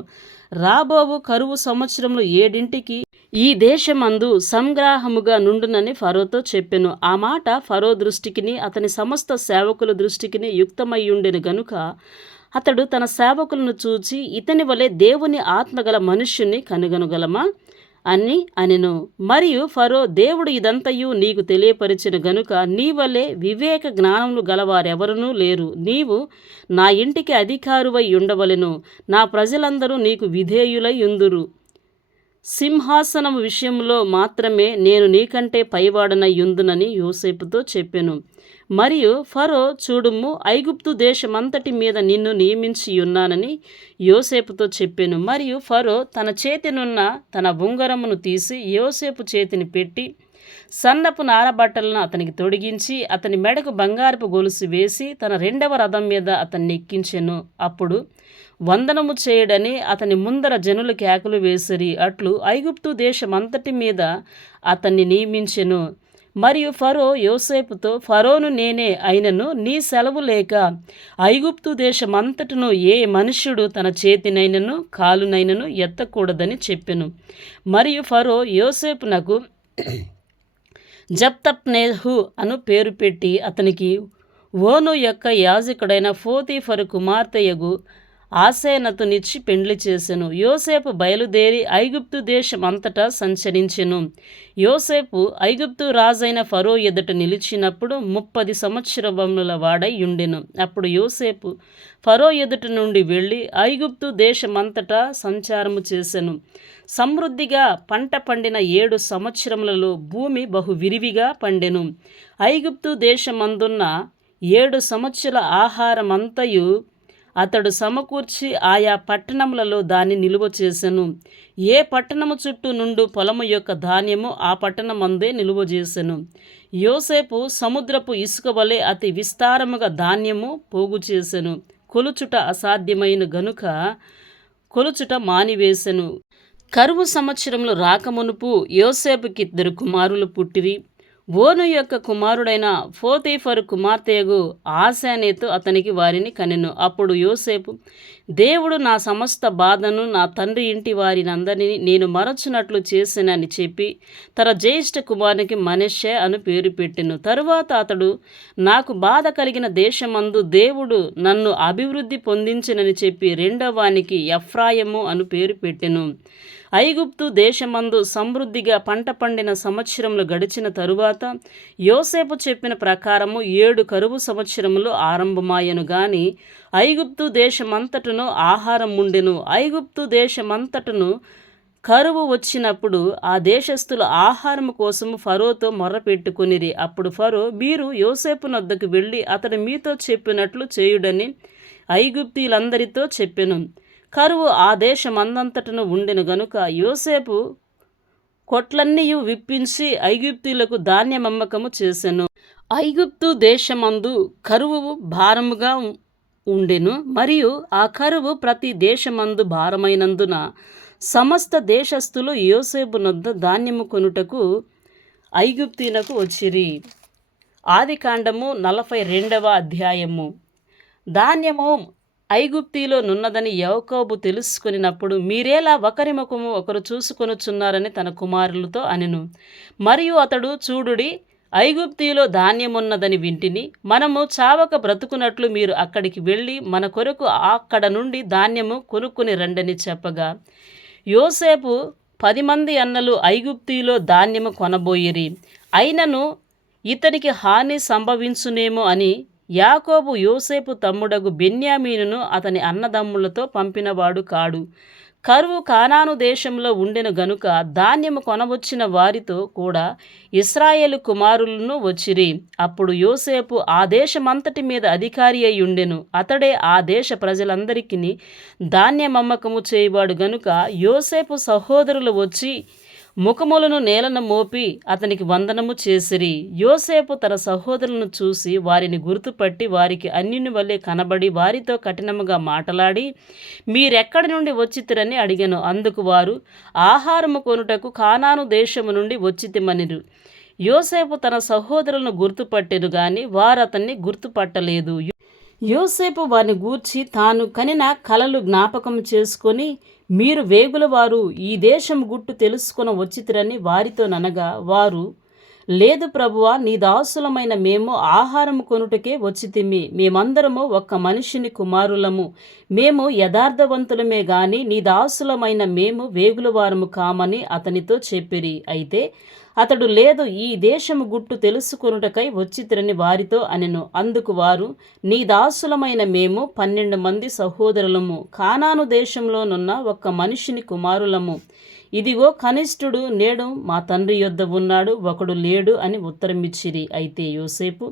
రాబోవు కరువు సంవత్సరములు 7 ఈ దేశమందు సంగ్రహముగా నుండునని ఫరోతో చెప్పెను. ఆ మాట ఫరో దృష్టికిని అతని సమస్త సేవకుల దృష్టికిని యుక్తమయ్యుండెను గనుక అతడు తన సేవకులను చూచి, ఇతని వలె దేవుని ఆత్మగల మనుష్యుని కనుగొనగలమా అని అనెను. మరియు ఫరో, దేవుడు ఇదంతయు నీకు తెలియపరిచిన గనుక నీ వలె వివేక జ్ఞానములు గలవారెవరనూ లేరు. నీవు నా ఇంటికి అధికారువై ఉండవలెను. నా ప్రజలందరూ నీకు విధేయులై యుందురు. సింహాసనం విషయంలో మాత్రమే నేను నీకంటే పైవాడనై యుందునని యోసేపుతో చెప్పెను. మరియు ఫరో, చూడుము, ఐగుప్తు దేశమంతటి మీద నిన్ను నియమించి ఉన్నానని యోసేపుతో చెప్పెను. మరియు ఫరో తన చేతినున్న తన ఉంగరమును తీసి యోసేపు చేతిని పెట్టి, సన్నపు నారబట్టలను అతనికి తొడిగించి అతని మెడకు బంగారపు గొలుసు వేసి తన 2వ రథం మీద అతన్ని ఎక్కించెను. అప్పుడు వందనము చేయడని అతని ముందర జనులు కేకలు వేసిరి. అట్లు ఐగుప్తు దేశమంతటి మీద అతన్ని నియమించెను. మరియు ఫరో యోసేపుతో, ఫరోను నేనే అయినను నీ సెలవు లేక ఐగుప్తు దేశమంతటను ఏ మనుష్యుడు తన చేతినైనను కాలునైనను ఎత్తకూడదని చెప్పెను. మరియు ఫరో యోసేపునకు జప్తప్నేహు అను పేరు పెట్టి అతనికి ఓను యొక్క యాజకుడైన పోతీఫరు కుమార్తెయగు ఆసేనతునిచ్చి పెండ్లి చేసెను. యోసేపు బయలుదేరి ఐగుప్తు దేశమంతటా సంచరించెను. యోసేపు ఐగుప్తు రాజైన ఫరో ఎదుట నిలిచినప్పుడు 30 సంవత్సరముల వాడై ఉండెను. అప్పుడు యోసేపు ఫరో ఎదుట నుండి వెళ్ళి ఐగుప్తు దేశమంతటా సంచారము చేసెను. సమృద్ధిగా పంట పండిన 7 సంవత్సరములలో భూమి బహు విరివిగా పండెను. ఐగుప్తు దేశమందున్న 7 సంవత్సరాల ఆహారమంతయు అతడు సమకూర్చి ఆయా పట్టణములలో దాన్ని నిలువ చేసెను. ఏ పట్టణము చుట్టూ నుండు పొలము యొక్క ధాన్యము ఆ పట్టణమందే నిలువ చేసెను. యోసేపు సముద్రపు ఇసుక వలె అతి విస్తారముగా ధాన్యము పోగు చేసెను. కొలుచుట అసాధ్యమైన గనుక కొలుచుట మానివేసెను. కరువు సంవత్సరములు రాకమునుపు యోసేపుకి 2 కుమారులు పుట్టిరి. ఓను యొక్క కుమారుడైన పోతీఫరు కుమార్తెయగు ఆసేనతు అతనికి వారిని కనెను. అప్పుడు యోసేపు, దేవుడు నా సమస్త బాధను నా తండ్రి ఇంటి వారినందరినీ నేను మరచునట్లు చేసినని చెప్పి తన జ్యేష్ఠ కుమారునికి మనష్షే అను పేరు పెట్టెను. తరువాత అతడు, నాకు బాధ కలిగిన దేశమందు దేవుడు నన్ను అభివృద్ధి పొందించినని చెప్పి 2వ వానికి ఎఫ్రాయిము అను పేరు పెట్టెను. ఐగుప్తు దేశమందు సమృద్ధిగా పంట పండిన సంవత్సరములు గడిచిన తరువాత యోసేపు చెప్పిన ప్రకారము 7 కరువు సంవత్సరములు ఆరంభమాయను గాని ఐగుప్తు దేశమంతటను ఆహారం ఉండెను. ఐగుప్తు దేశమంతటను కరువు వచ్చినప్పుడు ఆ దేశస్థులు ఆహారము కోసము ఫరోతో మొర్రపెట్టుకొనిరి. అప్పుడు ఫరో, మీరు యోసేపు నొద్దకు వెళ్ళి అతడు మీతో చెప్పినట్లు చేయుడని ఐగుప్తీయులందరితో చెప్పెను. కరువు ఆ దేశమందంతటను ఉండెను గనుక యోసేపు కొట్లన్నీయు విప్పించి ఐగుప్తీయులకు ధాన్యమమ్మకము చేసెను. ఐగుప్తు దేశమందు కరువు భారముగా ఉండెను. మరియు ఆ కరువు ప్రతి దేశమందు భారమైనందున సమస్త దేశస్థులు యోసేపు నొద్ద ధాన్యము కొనుటకు ఐగుప్తీయునకు వచ్చిరి. ఆదికాండము 42వ అధ్యాయము. ధాన్యము ఐగుప్తిలో నున్నదని యాకోబు తెలుసుకొనినప్పుడు, మీరేలా ఒకరి ముఖము ఒకరు చూసుకొనుచున్నారని తన కుమారులతో అనెను. మరియు అతడు, చూడుడి, ఐగుప్తిలో ధాన్యమున్నదని వింటిని. మనము చావక బ్రతుకున్నట్లు మీరు అక్కడికి వెళ్ళి మన కొరకు అక్కడ నుండి ధాన్యము కొనుక్కొని రండని చెప్పగా, యోసేపు 10 మంది అన్నలు ఐగుప్తిలో ధాన్యము కొనబోయిరి. అయినను ఇతనికి హాని సంభవించునేమో అని యాకోబు యోసేపు తమ్ముడగు బెన్యామీనును అతని అన్నదమ్ములతో పంపినవాడు కాడు. కరువు కానాను దేశంలో ఉండెను గనుక ధాన్యము కొనవచ్చిన వారితో కూడా ఇశ్రాయేలు కుమారులను వచ్చిరి. అప్పుడు యోసేపు ఆ దేశమంతటి మీద అధికారి అయి ఉండెను. అతడే ఆ దేశ ప్రజలందరికీ ధాన్యమమ్మకము చేయువాడు గనుక యోసేపు సహోదరులు వచ్చి ముఖములను నేలను మోపి అతనికి వందనము చేసిరి. యోసేపు తన సహోదరులను చూసి వారిని గుర్తుపట్టి వారికి అన్యుని వలె కనబడి వారితో కఠినముగా మాటలాడి, మీరెక్కడి నుండి వచ్చితిరని అడిగెను. అందుకు వారు, ఆహారము కొనుటకు కానాను దేశము నుండి వచ్చితిమనిరు. యోసేపు తన సహోదరులను గుర్తుపట్టెను గాని వారతన్ని గుర్తుపట్టలేదు. యోసేపు వారిని గూర్చి తాను కనిన కలలు జ్ఞాపకం చేసుకొని, మీరు వేగుల వారు ఈ దేశం గుట్టు తెలుసుకొని వచ్చితిరని వారితో ననగా, వారు, లేదు ప్రభువా, నీ దాసులమైన మేము ఆహారం కొనుటకే వచ్చితిమి. మేమందరము ఒక్క మనిషిని కుమారులము. మేము యథార్థవంతులమే గాని నీ దాసులమైన మేము వేగుల వారము కామని అతనితో చెప్పిరి. అయితే అతడు, లేదు, ఈ దేశము గుట్టు తెలుసుకొనుటకై వచ్చితిరని వారితో అనెను. అందుకు వారు, నీ దాసులమైన మేము 12 మంది సహోదరులము, కానాను దేశంలోనున్న ఒక్క మనిషిని కుమారులము. ఇదిగో కనిష్ఠుడు నేడు మా తండ్రి యొద్ద ఉన్నాడు, ఒకడు లేడు అని ఉత్తరమిచ్చిరి. అయితే యోసేపు,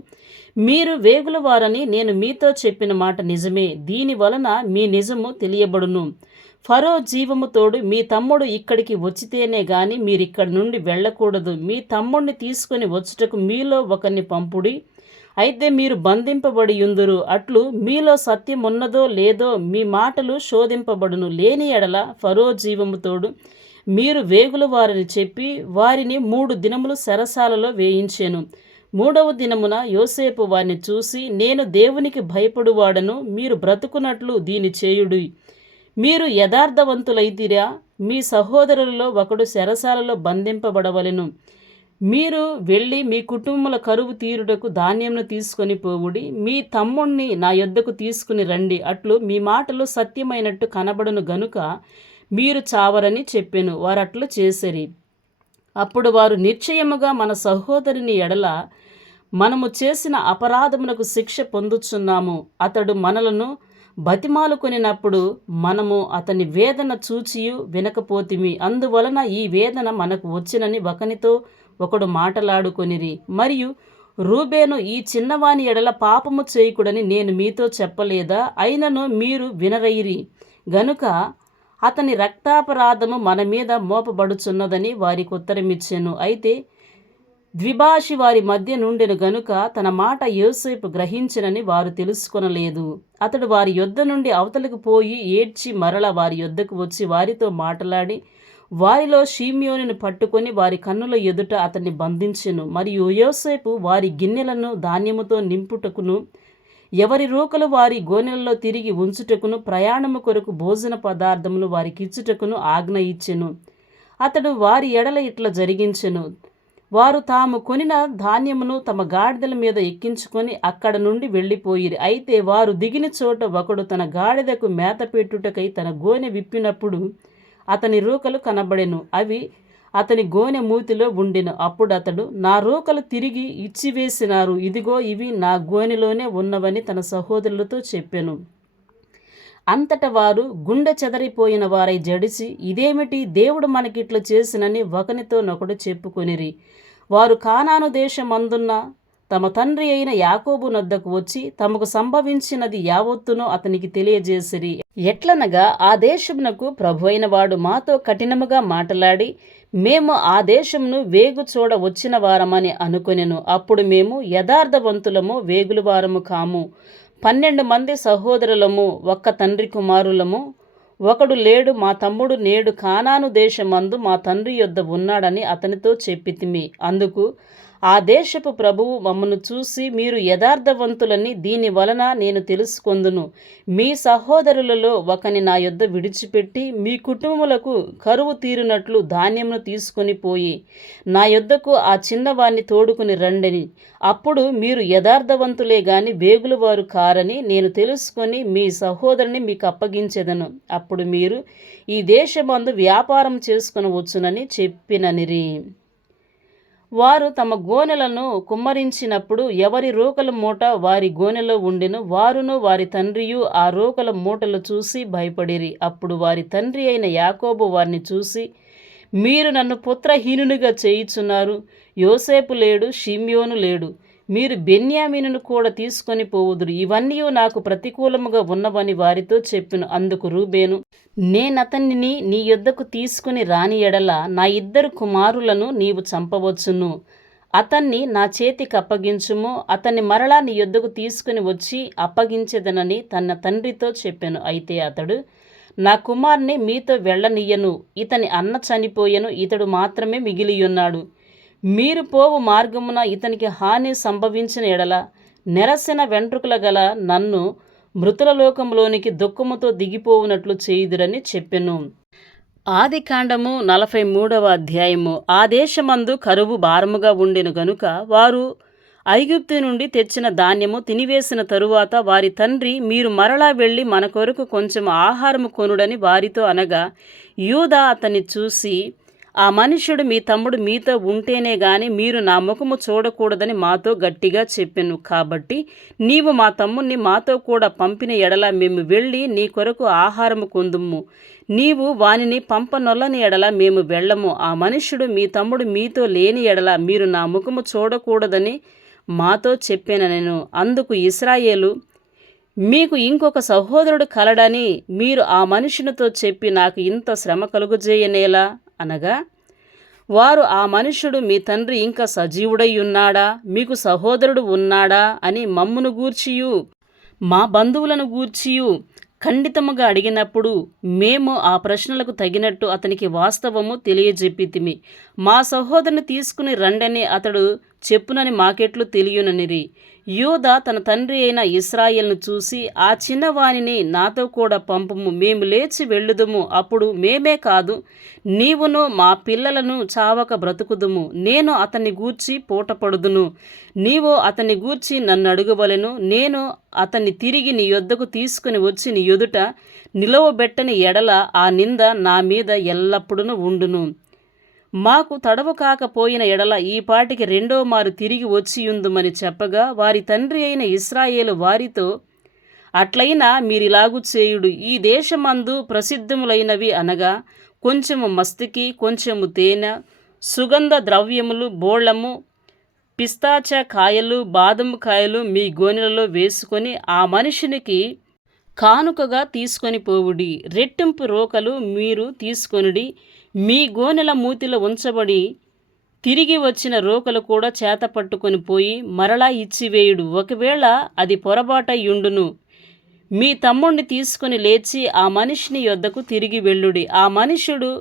మీరు వేగుల వారని నేను మీతో చెప్పిన మాట నిజమే. దీని వలన మీ నిజము తెలియబడును. ఫరో జీవము తోడు మీ తమ్ముడు ఇక్కడికి వచ్చితేనే గాని మీరిక్కడి నుండి వెళ్ళకూడదు. మీ తమ్ముడిని తీసుకొని వచ్చుటకు మీలో ఒకరిని పంపుడి. అయితే మీరు బంధింపబడి యుందురు. అట్లు మీలో సత్యం ఉన్నదో లేదో మీ మాటలు శోధింపబడును. లేని ఎడల ఫరో జీవము తోడు మీరు వేగుల వారిని చెప్పి వారిని 3 దినములు చెరసాలలో వేయించెను. 3వ దినమున యోసేపు వారిని చూసి, నేను దేవునికి భయపడువాడను, మీరు బ్రతుకున్నట్లు దీని చేయుడి. మీరు యథార్థవంతులైతిరా? మీ సహోదరులలో ఒకడు చెరసాలలో బంధింపబడవలెను. మీరు వెళ్ళి మీ కుటుంబముల కరువు తీరుటకు ధాన్యమును తీసుకొని పోవుడి. మీ తమ్ముణ్ణి నా యొద్దకు తీసుకుని రండి. అట్లు మీ మాటలు సత్యమైనట్టు కనబడును గనుక మీరు చావరని చెప్పెను. వారట్లు చేసిరి. అప్పుడు వారు, నిశ్చయముగా మన సహోదరుని ఎడల మనము చేసిన అపరాధమునకు శిక్ష పొందుచున్నాము. అతడు మనలను బతిమాలుకొనినప్పుడు మనము అతని వేదన చూచియు వినకపోతిమి. అందువలన ఈ వేదన మనకు వచ్చినని ఒకనితో ఒకడు మాటలాడుకొనిరి. మరియు రూబేను, ఈ చిన్నవాని ఎడల పాపము చేయకుడని నేను మీతో చెప్పలేదా? అయినను మీరు వినరైరి గనుక అతని రక్తాపరాధము మన మీద మోపబడుచున్నదని వారికి ఉత్తరమిచ్చెను. అయితే ద్విభాషి వారి మధ్య నుండెను గనుక తన మాట యోసేపు గ్రహించినని వారు తెలుసుకొనలేదు. అతడు వారి యొద్ద నుండి అవతలకు పోయి ఏడ్చి మరల వారి యొద్దకు వచ్చి వారితో మాట్లాడి వారిలో షిమ్యోనును పట్టుకొని వారి కన్నుల ఎదుట అతన్ని బంధించెను. మరియు యోసేపు వారి గిన్నెలను ధాన్యముతో నింపుటకును ఎవరి రూకలు వారి గోనెలలో తిరిగి ఉంచుటకును ప్రయాణము కొరకు భోజన పదార్థములు వారికిచ్చుటకును ఆజ్ఞ ఇచ్చెను. అతడు వారి ఎడల ఇట్లా జరిగించెను. వారు తాము కొనిన ధాన్యమును తమ గాడిదల మీద ఎక్కించుకొని అక్కడ నుండి వెళ్ళిపోయిరి. అయితే వారు దిగిన చోట ఒకడు తన గాడిదకు మేత పెట్టుటకై తన గోనె విప్పినప్పుడు అతని రూకలు కనబడెను. అవి అతని గోనె మూతిలో ఉండెను. అప్పుడు అతడు, నా రూకలు తిరిగి ఇచ్చివేసినారు, ఇదిగో ఇవి నా గోనెలోనే ఉన్నవని తన సహోదరులతో చెప్పెను. అంతట వారు గుండె చెదరిపోయిన వారై జడిసి, ఇదేమిటి, దేవుడు మనకిట్లు చేసినని ఒకనితోనొకడు చెప్పుకొనిరి. వారు కానాను దేశమందున్న తమ తండ్రి అయిన యాకోబు నొద్దకు వచ్చి తమకు సంభవించినది యావత్తునో అతనికి తెలియజేసిరి. ఎట్లనగా ఆ దేశమునకు ప్రభు అయిన వాడు మాతో కఠినముగా మాట్లాడి మేము ఆ దేశమును వేగు చూడ వచ్చిన వారమని అనుకొనెను. అప్పుడు మేము యథార్థవంతులము, వేగుల వారము కాము. 12 మంది సహోదరులము, ఒక్క తండ్రి కుమారులము. ఒకడు లేడు, మా తమ్ముడు నేడు కానాను దేశమందు మా తండ్రి యొద్ద ఉన్నాడని అతనితో చెప్పితిమి. అందుకు ఆ దేశపు ప్రభువు మమ్మను చూసి, మీరు యథార్థవంతులని దీని వలన నేను తెలుసుకొందును. మీ సహోదరులలో ఒకని నా యొద్ద విడిచిపెట్టి మీ కుటుంబములకు కరువు తీరునట్లు ధాన్యమును తీసుకొని పోయి నా యొద్దకు ఆ చిన్నవాణ్ణి తోడుకుని రండని. అప్పుడు మీరు యథార్థవంతులే గాని వేగుల వారు కారని నేను తెలుసుకొని మీ సహోదరుని మీకు అప్పగించెదను. అప్పుడు మీరు ఈ దేశమందు వ్యాపారం చేసుకొనవచ్చునని చెప్పిననిరి. వారు తమ గోనెలను కుమ్మరించినప్పుడు ఎవరి రూకల మూట వారి గోనెలో ఉండెను. వారును వారి తండ్రియు ఆ రూకల మూటలు చూసి భయపడిరి. అప్పుడు వారి తండ్రి అయిన యాకోబు వారిని చూసి, మీరు నన్ను పుత్రహీనునిగా చేయుచున్నారు. యోసేపు లేడు, షిమ్యోను లేడు, మీరు బెన్యామీనును కూడా తీసుకొని పోవుదురు. ఇవన్నీ నాకు ప్రతికూలముగా ఉన్నవని వారితో చెప్పెను. అందుకు రూబేను, నేనతనిని నీ యొద్దకు తీసుకుని రాని ఎడల నా 2 కుమారులను నీవు చంపవచ్చును. అతన్ని నా చేతికి అప్పగించుము. అతన్ని మరలా నీ యొద్దకు తీసుకుని వచ్చి అప్పగించెదనని తన తండ్రితో చెప్పెను. అయితే అతడు, నా కుమారుని మీతో వెళ్ళనియ్యను. ఇతని అన్న చనిపోయెను, ఇతడు మాత్రమే మిగిలియున్నాడు. మీరు పోవు మార్గమున ఇతనికి హాని సంభవించిన ఎడల నెరసిన వెంట్రుకల గల నన్ను మృతుల లోకంలోనికి దుఃఖముతో దిగిపోవునట్లు చేయుదురని చెప్పెను. ఆదికాండము 43వ అధ్యాయము. ఆ దేశమందు కరువు భారముగా ఉండెను గనుక వారు ఐగుప్తు నుండి తెచ్చిన ధాన్యము తినివేసిన తరువాత వారి తండ్రి, మీరు మరలా వెళ్ళి మన కొరకు కొంచెం ఆహారము కొనుడని వారితో అనగా, యూదా అతన్ని చూసి, ఆ మనుష్యుడు మీ తమ్ముడు మీతో ఉంటేనే గాని మీరు నా ముఖము చూడకూడదని మాతో గట్టిగా చెప్పెను. కాబట్టి నీవు మా తమ్ముణ్ణి మాతో కూడా పంపిన ఎడల మేము వెళ్ళి నీ కొరకు ఆహారము కొందుము. నీవు వానిని పంపనొల్లని ఎడల మేము వెళ్ళము. ఆ మనుష్యుడు మీ తమ్ముడు మీతో లేని ఎడల మీరు నా ముఖము చూడకూడదని మాతో చెప్పానెను. అందుకు ఇశ్రాయేలు, మీకు ఇంకొక సహోదరుడు కలడని మీరు ఆ మనుషునితో చెప్పి నాకు ఇంత శ్రమ కలుగజేయనేలా అనగా, వారు ఆ మనుష్యుడు మీ తండ్రి ఇంకా సజీవుడై ఉన్నాడా, మీకు సహోదరుడు ఉన్నాడా అని మమ్మును గూర్చియు మా బంధువులను గూర్చియు ఖండితముగా అడిగినప్పుడు మేము ఆ ప్రశ్నలకు తగినట్టు అతనికి వాస్తవము తెలియజెప్పితిమి. మా సహోదరుని తీసుకుని రండని అతడు చెప్పునని మాకెట్లు తెలియననిరి. యూదా తన తండ్రి అయిన ఇశ్రాయేలును చూసి, ఆ చిన్నవానిని నాతో కూడా పంపుము, మేము లేచి వెళ్ళుదుము. అప్పుడు మేమే కాదు, నీవును మా పిల్లలను చావక బ్రతుకుదుము. నేను అతన్ని గూర్చి పూటపడుదును, నీవు అతన్ని గూర్చి నన్ను అడుగవలెను. నేను అతన్ని తిరిగి నీ యొద్దకు తీసుకుని వచ్చి నీ ఎదుట నిలవబెట్టని ఎడల ఆ నింద నా మీద ఎల్లప్పుడూ ఉండును. మాకు తడవు కాకపోయిన ఎడల ఈ పాటికి రెండో మారు తిరిగి వచ్చియుందుమని చెప్పగా, వారి తండ్రి అయిన ఇశ్రాయేలు వారితో, అట్లయినా మీరిలాగు చేయుడు, ఈ దేశమందు ప్రసిద్ధములైనవి అనగా కొంచెము మస్తికి, కొంచెము తేనె, సుగంధ ద్రవ్యములు, బోళము, పిస్తాచ కాయలు, బాదము కాయలు మీ గోనెలలో వేసుకొని ఆ మనుషునికి కానుకగా తీసుకొని పోవుడి. రెట్టింపు రోకలు మీరు తీసుకొనుడి. మీ గోనెల మూతిలో ఉంచబడి తిరిగి వచ్చిన రోకలు కూడా చేత పట్టుకొని పోయి మరలా ఇచ్చివేయుడు. ఒకవేళ అది పొరబాటయుండును, మీ తమ్ముణ్ణి తీసుకుని లేచి ఆ మనిషిని యొద్దకు తిరిగి వెళ్ళుడి. ఆ మనుష్యుడు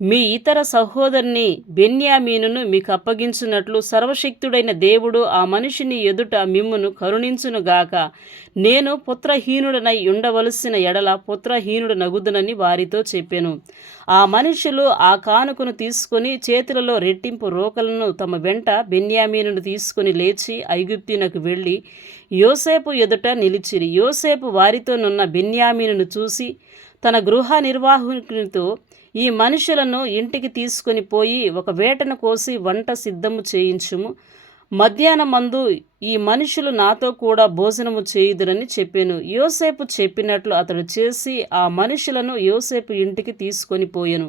మీ ఇతర సహోదరుని బెన్యామీనును మీకు అప్పగించున్నట్లు సర్వశక్తుడైన దేవుడు ఆ మనిషిని ఎదుట మిమ్మును కరుణించునుగాక. నేను పుత్రహీనుడనై ఉండవలసిన ఎడల పుత్రహీనుడు నగుదునని వారితో చెప్పెను. ఆ మనుషులు ఆ కానుకను తీసుకొని చేతులలో రెట్టింపు రోకలను తమ వెంట బెన్యామీనును తీసుకుని లేచి ఐగుప్తునకు వెళ్ళి యోసేపు ఎదుట నిలిచిరి. యోసేపు వారితోనున్న బెన్యామీనును చూసి తన గృహ నిర్వాహకునితో, ఈ మనుషులను ఇంటికి తీసుకొని పోయి ఒక వేటను కోసి వంట సిద్ధము చేయించుము. మధ్యాహ్నమందు ఈ మనుషులు నాతో కూడా భోజనము చేయుదురని చెప్పాను. యోసేపు చెప్పినట్లు అతడు చేసి ఆ మనుషులను యోసేపు ఇంటికి తీసుకొని పోయెను.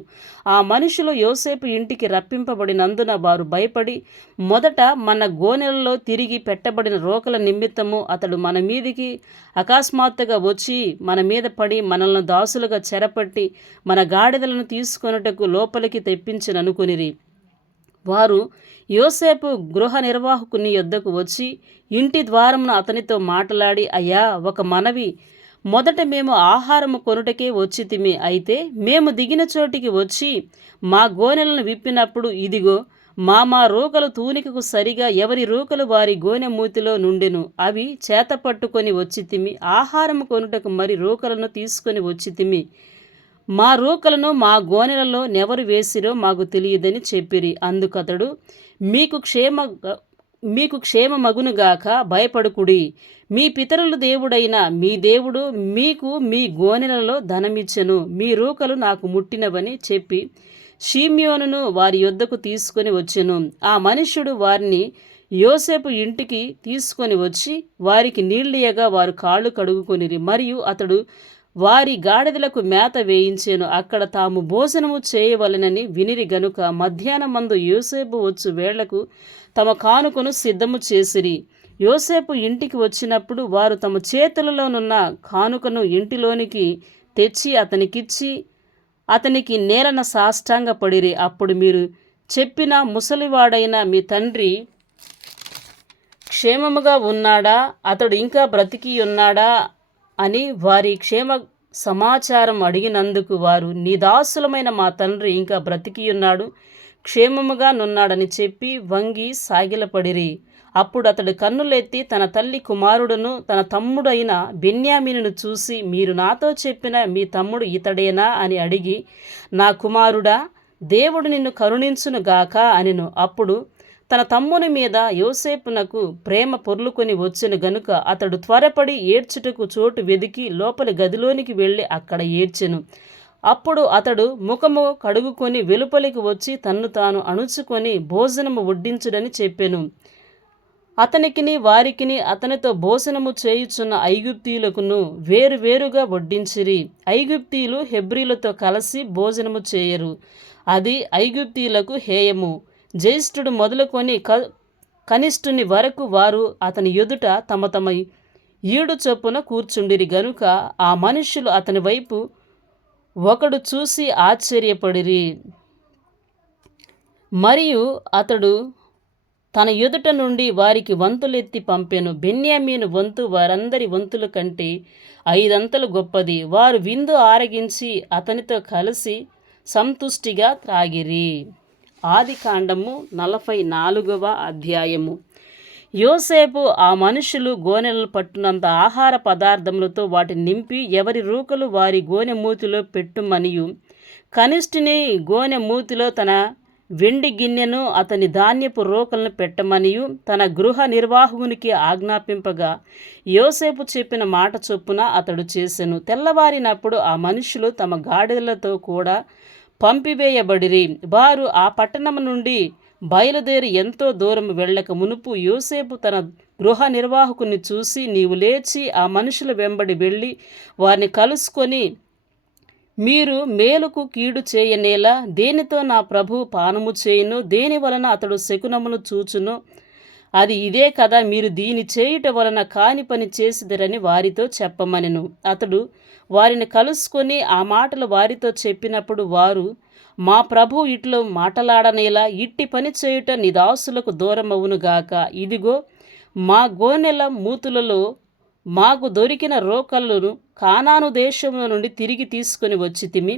ఆ మనుషులు యోసేపు ఇంటికి రప్పింపబడినందున వారు భయపడి, మొదట మన గోనెలలో తిరిగి పెట్టబడిన రోకల నిమిత్తము అతడు మన మీదికి అకస్మాత్తుగా వచ్చి మన మీద పడి మనల్ని దాసులుగా చెరపట్టి మన గాడిదలను తీసుకొనుటకు లోపలికి తెప్పించననుకొనిరి. వారు యోసేపు గృహ నిర్వాహకుని యొద్దకు వచ్చి ఇంటి ద్వారమున అతనితో మాట్లాడి, అయ్యా, ఒక మనవి, మొదట మేము ఆహారము కొనుటకే వచ్చితిమి. అయితే మేము దిగిన చోటికి వచ్చి మా గోనెలను విప్పినప్పుడు ఇదిగో మా రోకలు తూనికకు సరిగా ఎవరి రోకలు వారి గోనె మూతిలో నుండెను. అవి చేత పట్టుకొని వచ్చితిమి. ఆహారము కొనుటకు మరి రోకలను తీసుకొని వచ్చితిమి. మా రోకలను మా గోనెలలో నెవరు వేసిరో మాకు తెలియదని చెప్పిరి. అందుకతడు, మీకు క్షేమమగునుగాక, భయపడుకుడి. మీ పితరుల దేవుడైన మీ దేవుడు మీకు మీ గోనెలలో ధనమిచ్చెను. మీ రోకలు నాకు ముట్టినవని చెప్పి షిమ్యోనును వారి యొద్దకు తీసుకొని వచ్చెను. ఆ మనుష్యుడు వారిని యోసేపు ఇంటికి తీసుకొని వచ్చి వారికి నీళ్ళియగా వారు కాళ్ళు కడుగుకొనిరి. మరియు అతడు వారి గాడిదలకు మేత వేయించెను. అక్కడ తాము భోజనము చేయవలెనని వినిరి గనుక మధ్యాహ్నమందు యోసేపు వచ్చు వేళకు తమ కానుకను సిద్ధము చేసిరి. యోసేపు ఇంటికి వచ్చినప్పుడు వారు తమ చేతులలోనున్న కానుకను ఇంటిలోనికి తెచ్చి అతనికిచ్చి అతనికి నేలన సాష్టాంగపడిరి. అప్పుడు మీరు చెప్పిన ముసలివాడైన మీ తండ్రి క్షేమముగా ఉన్నాడా, అతడు ఇంకా బ్రతికి ఉన్నాడా అని వారి క్షేమ సమాచారం అడిగినందుకు వారు, నీ దాసులమైన మా తండ్రి ఇంకా బ్రతికియున్నాడు, క్షేమముగా నున్నాడని చెప్పి వంగి సాగిలపడిరి. అప్పుడు అతడు కన్నులెత్తి తన తల్లి కుమారుడును తన తమ్ముడైన బెన్యామీనును చూసి, మీరు నాతో చెప్పిన మీ తమ్ముడు ఇతడేనా అని అడిగి, నా కుమారుడా, దేవుడు నిన్ను కరుణించునుగాక అనెను. అప్పుడు తన తమ్ముని మీద యోసేపునకు ప్రేమ పొర్లుకొని వచ్చెను గనుక అతడు త్వరపడి ఏడ్చుటకు చోటు వెదికి లోపలి గదిలోనికి వెళ్ళి అక్కడ ఏడ్చెను. అప్పుడు అతడు ముఖము కడుగుకొని వెలుపలికి వచ్చి తన్ను తాను అణుచుకొని భోజనము వడ్డించుడని చెప్పెను. అతనికిని వారికిని అతనితో భోజనము చేయుచున్న ఐగుప్తీయులకును వేరువేరుగా వడ్డించిరి. ఐగుప్తీయులు హెబ్రీలతో కలిసి భోజనము చేయరు, అది ఐగుప్తీయులకు హేయము. జ్యేష్ఠుడు మొదలుకొని కనిష్ఠుని వరకు వారు అతని ఎదుట తమ తమ ఈడు చొప్పున కూర్చుండిరి గనుక ఆ మనుష్యులు అతని వైపు ఒకడు చూసి ఆశ్చర్యపడిరి. మరియు అతడు తన ఎదుట నుండి వారికి వంతులెత్తి పంపెను. బెన్యామీను వంతు వారందరి వంతుల కంటే 5 అంతలు గొప్పది. వారు విందు ఆరగించి అతనితో కలిసి సంతుష్టిగా త్రాగిరి. ఆదికాండము 44వ అధ్యాయము. యోసేపు ఆ మనుషులు గోనెలను పట్టునంత ఆహార పదార్థములతో వాటిని నింపి ఎవరి రూకలు వారి గోనె మూతిలో పెట్టుమనియు, కనిష్ఠుని గోనె మూతిలో తన వెండి గిన్నెను అతని ధాన్యపు రోకలను పెట్టమనియు తన గృహ నిర్వాహకునికి ఆజ్ఞాపింపగా యోసేపు చెప్పిన మాట చొప్పున అతడు చేసెను. తెల్లవారినప్పుడు ఆ మనుషులు తమ గాడిదలతో కూడా పంపివేయబడిరి. వారు ఆ పట్టణం నుండి బయలుదేరి ఎంతో దూరం వెళ్ళక మునుపు యోసేపు తన గృహ నిర్వాహకుని చూసి, నీవు లేచి ఆ మనుషుల వెంబడి వెళ్ళి వారిని కలుసుకొని, మీరు మేలుకు కీడు చేయనేలా, దేనితో నా ప్రభు పానము చేయును, దేని వలన అతడు శకునమును చూచును, అది ఇదే కదా, మీరు దీని చేయుట వలన కాని పని చేసిదరని వారితో చెప్పమనెను. అతడు వారిని కలుసుకొని ఆ మాటలు వారితో చెప్పినప్పుడు వారు, మా ప్రభు ఇట్లో మాటలాడనేలా ఇట్టి పని చేయుట నీ దాసులకు దూరమవునుగాక. ఇదిగో మా గోనెల మూతులలో మాకు దొరికిన రోకళ్ళను కానాను దేశంలో నుండి తిరిగి తీసుకొని వచ్చితిమి.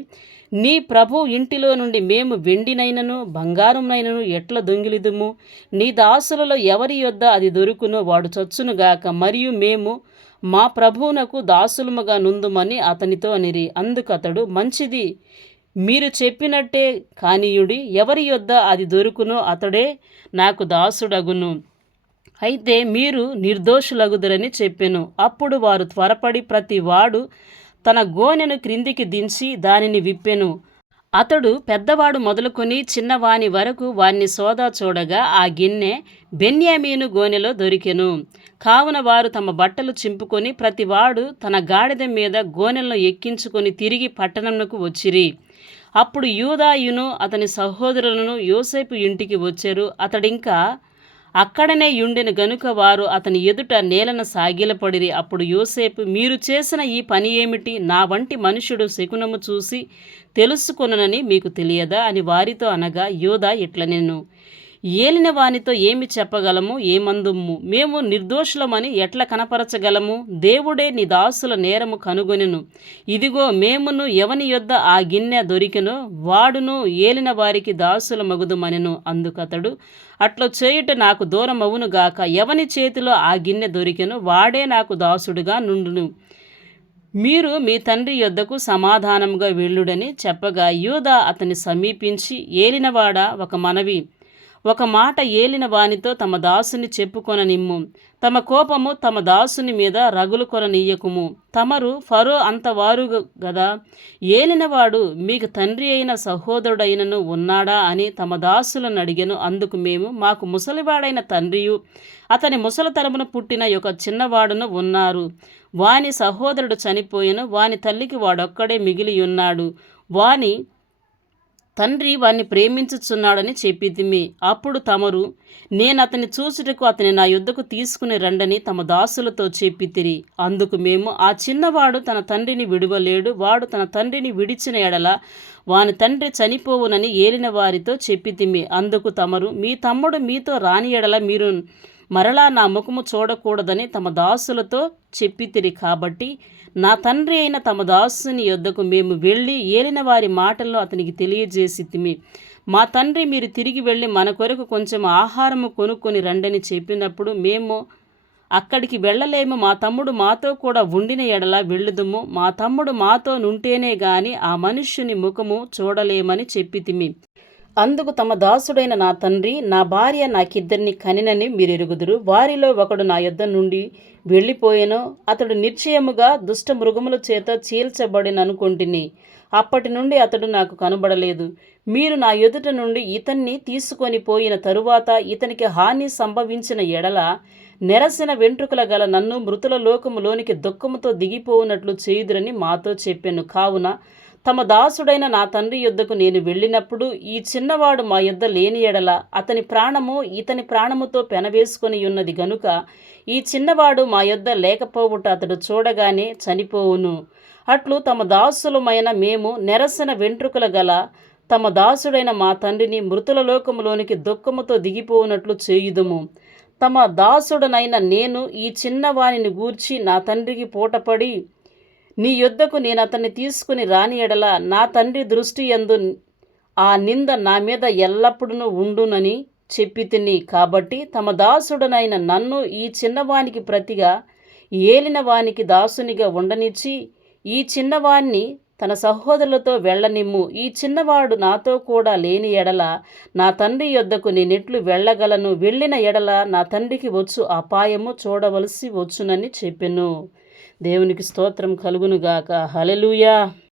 నీ ప్రభు ఇంటిలో నుండి మేము వెండినైనను బంగారంనైనను ఎట్లా దొంగిలిదుము? నీ దాసులలో ఎవరి యొద్ద అది దొరుకునో వాడు చచ్చునుగాక, మరియు మేము మా ప్రభువునకు దాసులముగా నుందుమని అతనితో అనిరి. అందుకతడు, మంచిది, మీరు చెప్పినట్టే కానీయుడి, ఎవరి యొద్ద అది దొరుకునో అతడే నాకు దాసుడగును, అయితే మీరు నిర్దోషులగుదురని చెప్పెను. అప్పుడు వారు త్వరపడి ప్రతి వాడు తన గోనెను క్రిందికి దించి దానిని విప్పెను. అతడు పెద్దవాడు మొదలుకొని చిన్నవాని వరకు వారిని సోదా చూడగా ఆ గిన్నె బెన్యామీను గోనెలో దొరికెను. కావున వారు తమ బట్టలు చింపుకొని ప్రతివాడు తన గాడిద మీద గోనెలను ఎక్కించుకొని తిరిగి పట్టణంకు వచ్చిరి. అప్పుడు యూదాయును అతని సహోదరులను యోసేపు ఇంటికి వచ్చారు. అతడింకా అక్కడనే యుండెను గనుక వారు అతని ఎదుట నేలన సాగిలపడిరి. అప్పుడు యోసేపు, మీరు చేసిన ఈ పని ఏమిటి? నా వంటి మనుషుడు శకునము చూసి తెలుసుకొనునని మీకు తెలియదా అని వారితో అనగా, యూదా ఇట్లనెను, ఏలిన వానితో ఏమి చెప్పగలము? ఏమందుము? మేము నిర్దోషులమని ఎట్లా కనపరచగలము? దేవుడే నీ దాసుల నేరము కనుగొనెను. ఇదిగో మేమును ఎవని యొద్ద ఆ గిన్నె దొరికెనో వాడును ఏలిన వారికి దాసుల మగుదుమనెను. అందుకతడు, అట్లా చేయుట నాకు దూరమవునుగాక. ఎవని చేతిలో ఆ గిన్నె దొరికెనో వాడే నాకు దాసుడుగా నుండును. మీరు మీ తండ్రి యొద్దకు సమాధానముగా వెళ్ళుడని చెప్పగా యూదా అతన్ని సమీపించి, ఏలినవాడా, ఒక మాట ఏలిన వానితో తమ దాసుని చెప్పుకొననిమ్ము. తమ కోపము తమ దాసుని మీద రగులు కొననీయకుము. తమరు ఫరో అంతవారు గదా, ఏలినవాడు మీకు తండ్రి అయిన సహోదరుడైనను ఉన్నాడా అని తమ దాసులను అడిగెను. అందుకు మేము, మాకు ముసలివాడైన తండ్రియు అతని ముసలితరమున పుట్టిన ఒక చిన్నవాడును ఉన్నారు. వాని సహోదరుడు చనిపోయెను. వాని తల్లికి వాడొక్కడే మిగిలి ఉన్నాడు. వాని తండ్రి వాణ్ణి ప్రేమించుచున్నాడని చెప్పితిమి. అప్పుడు తమరు, నేనతని చూచుటకు అతని నా యొద్దకు తీసుకుని రండని తమ దాసులతో చెప్పితిరి. అందుకు మేము, ఆ చిన్నవాడు తన తండ్రిని విడువలేడు. వాడు తన తండ్రిని విడిచిన ఎడల వాని తండ్రి చనిపోవునని ఏలిన వారితో చెప్పితిమి. అందుకు తమరు, మీ తమ్ముడు మీతో రాని ఎడల మీరు మరలా నా ముఖము చూడకూడదని తమ దాసులతో చెప్పితిరి. కాబట్టి నా తండ్రి అయిన తమ దాసుని యొద్దకు మేము వెళ్ళి ఏలిన వారి మాటలను అతనికి తెలియజేసితిమి. మా తండ్రి, మీరు తిరిగి వెళ్ళి మన కొరకు కొంచెం ఆహారము కొనుక్కొని రండని చెప్పినప్పుడు మేము అక్కడికి వెళ్ళలేము. మా తమ్ముడు మాతో కూడా ఉండిన ఎడల వెళ్ళుదుము. మా తమ్ముడు మాతో నుంటేనే గాని ఆ మనుష్యుని ముఖము చూడలేమని చెప్పితిమి. అందుకు తమ దాసుడైన నా తండ్రి, నా భార్య నాకిద్దరిని కనినని మీరెరుగుదురు. వారిలో ఒకడు నా యొద్ద నుండి వెళ్ళిపోయెను. అతడు నిశ్చయముగా దుష్ట మృగముల చేత చీల్చబడిననుకొంటిని. అప్పటి నుండి అతడు నాకు కనబడలేదు. మీరు నా ఎదుట నుండి ఇతన్ని తీసుకొని పోయిన తరువాత ఇతనికి హాని సంభవించిన ఎడల నెరసిన వెంట్రుకల గల నన్ను మృతుల లోకములోనికి దుఃఖముతో దిగిపోవునట్లు చేయుదురని మాతో చెప్పాను. కావున తమ దాసుడైన నా తండ్రి యొద్దకు నేను వెళ్ళినప్పుడు ఈ చిన్నవాడు మా యొద్ద లేని ఎడల అతని ప్రాణము ఇతని ప్రాణముతో పెనవేసుకొని ఉన్నది గనుక ఈ చిన్నవాడు మా యొద్ద లేకపోవుట అతడు చూడగానే చనిపోవును. అట్లు తమ దాసులమైన మేము నెరసిన వెంట్రుకల గల తమ దాసుడైన మా తండ్రిని మృతుల లోకములోనికి దుఃఖముతో దిగిపోవునట్లు చేయుదుము. తమ దాసుడనైన నేను ఈ చిన్నవానిని గూర్చి నా తండ్రికి పూటపడి నీ యొద్దకు నేను అతన్ని తీసుకుని రాని ఎడల నా తండ్రి దృష్టి యందు ఆ నింద నా మీద ఎల్లప్పుడూ ఉండునని చెప్పి తిని. కాబట్టి తమ దాసుడనైన నన్ను ఈ చిన్నవానికి ప్రతిగా ఏలిన వానికి దాసునిగా ఉండనిచ్చి ఈ చిన్నవాణ్ణి తన సహోదరులతో వెళ్ళనిమ్ము. ఈ చిన్నవాడు నాతో కూడా లేని ఎడల నా తండ్రి యొద్దకు నేనెట్లు వెళ్ళగలను? వెళ్ళిన ఎడల నా తండ్రికి వచ్చు అపాయము చూడవలసి వచ్చునని చెప్పెను. దేవునికి స్తోత్రం కలుగునుగాక. హల్లెలూయా.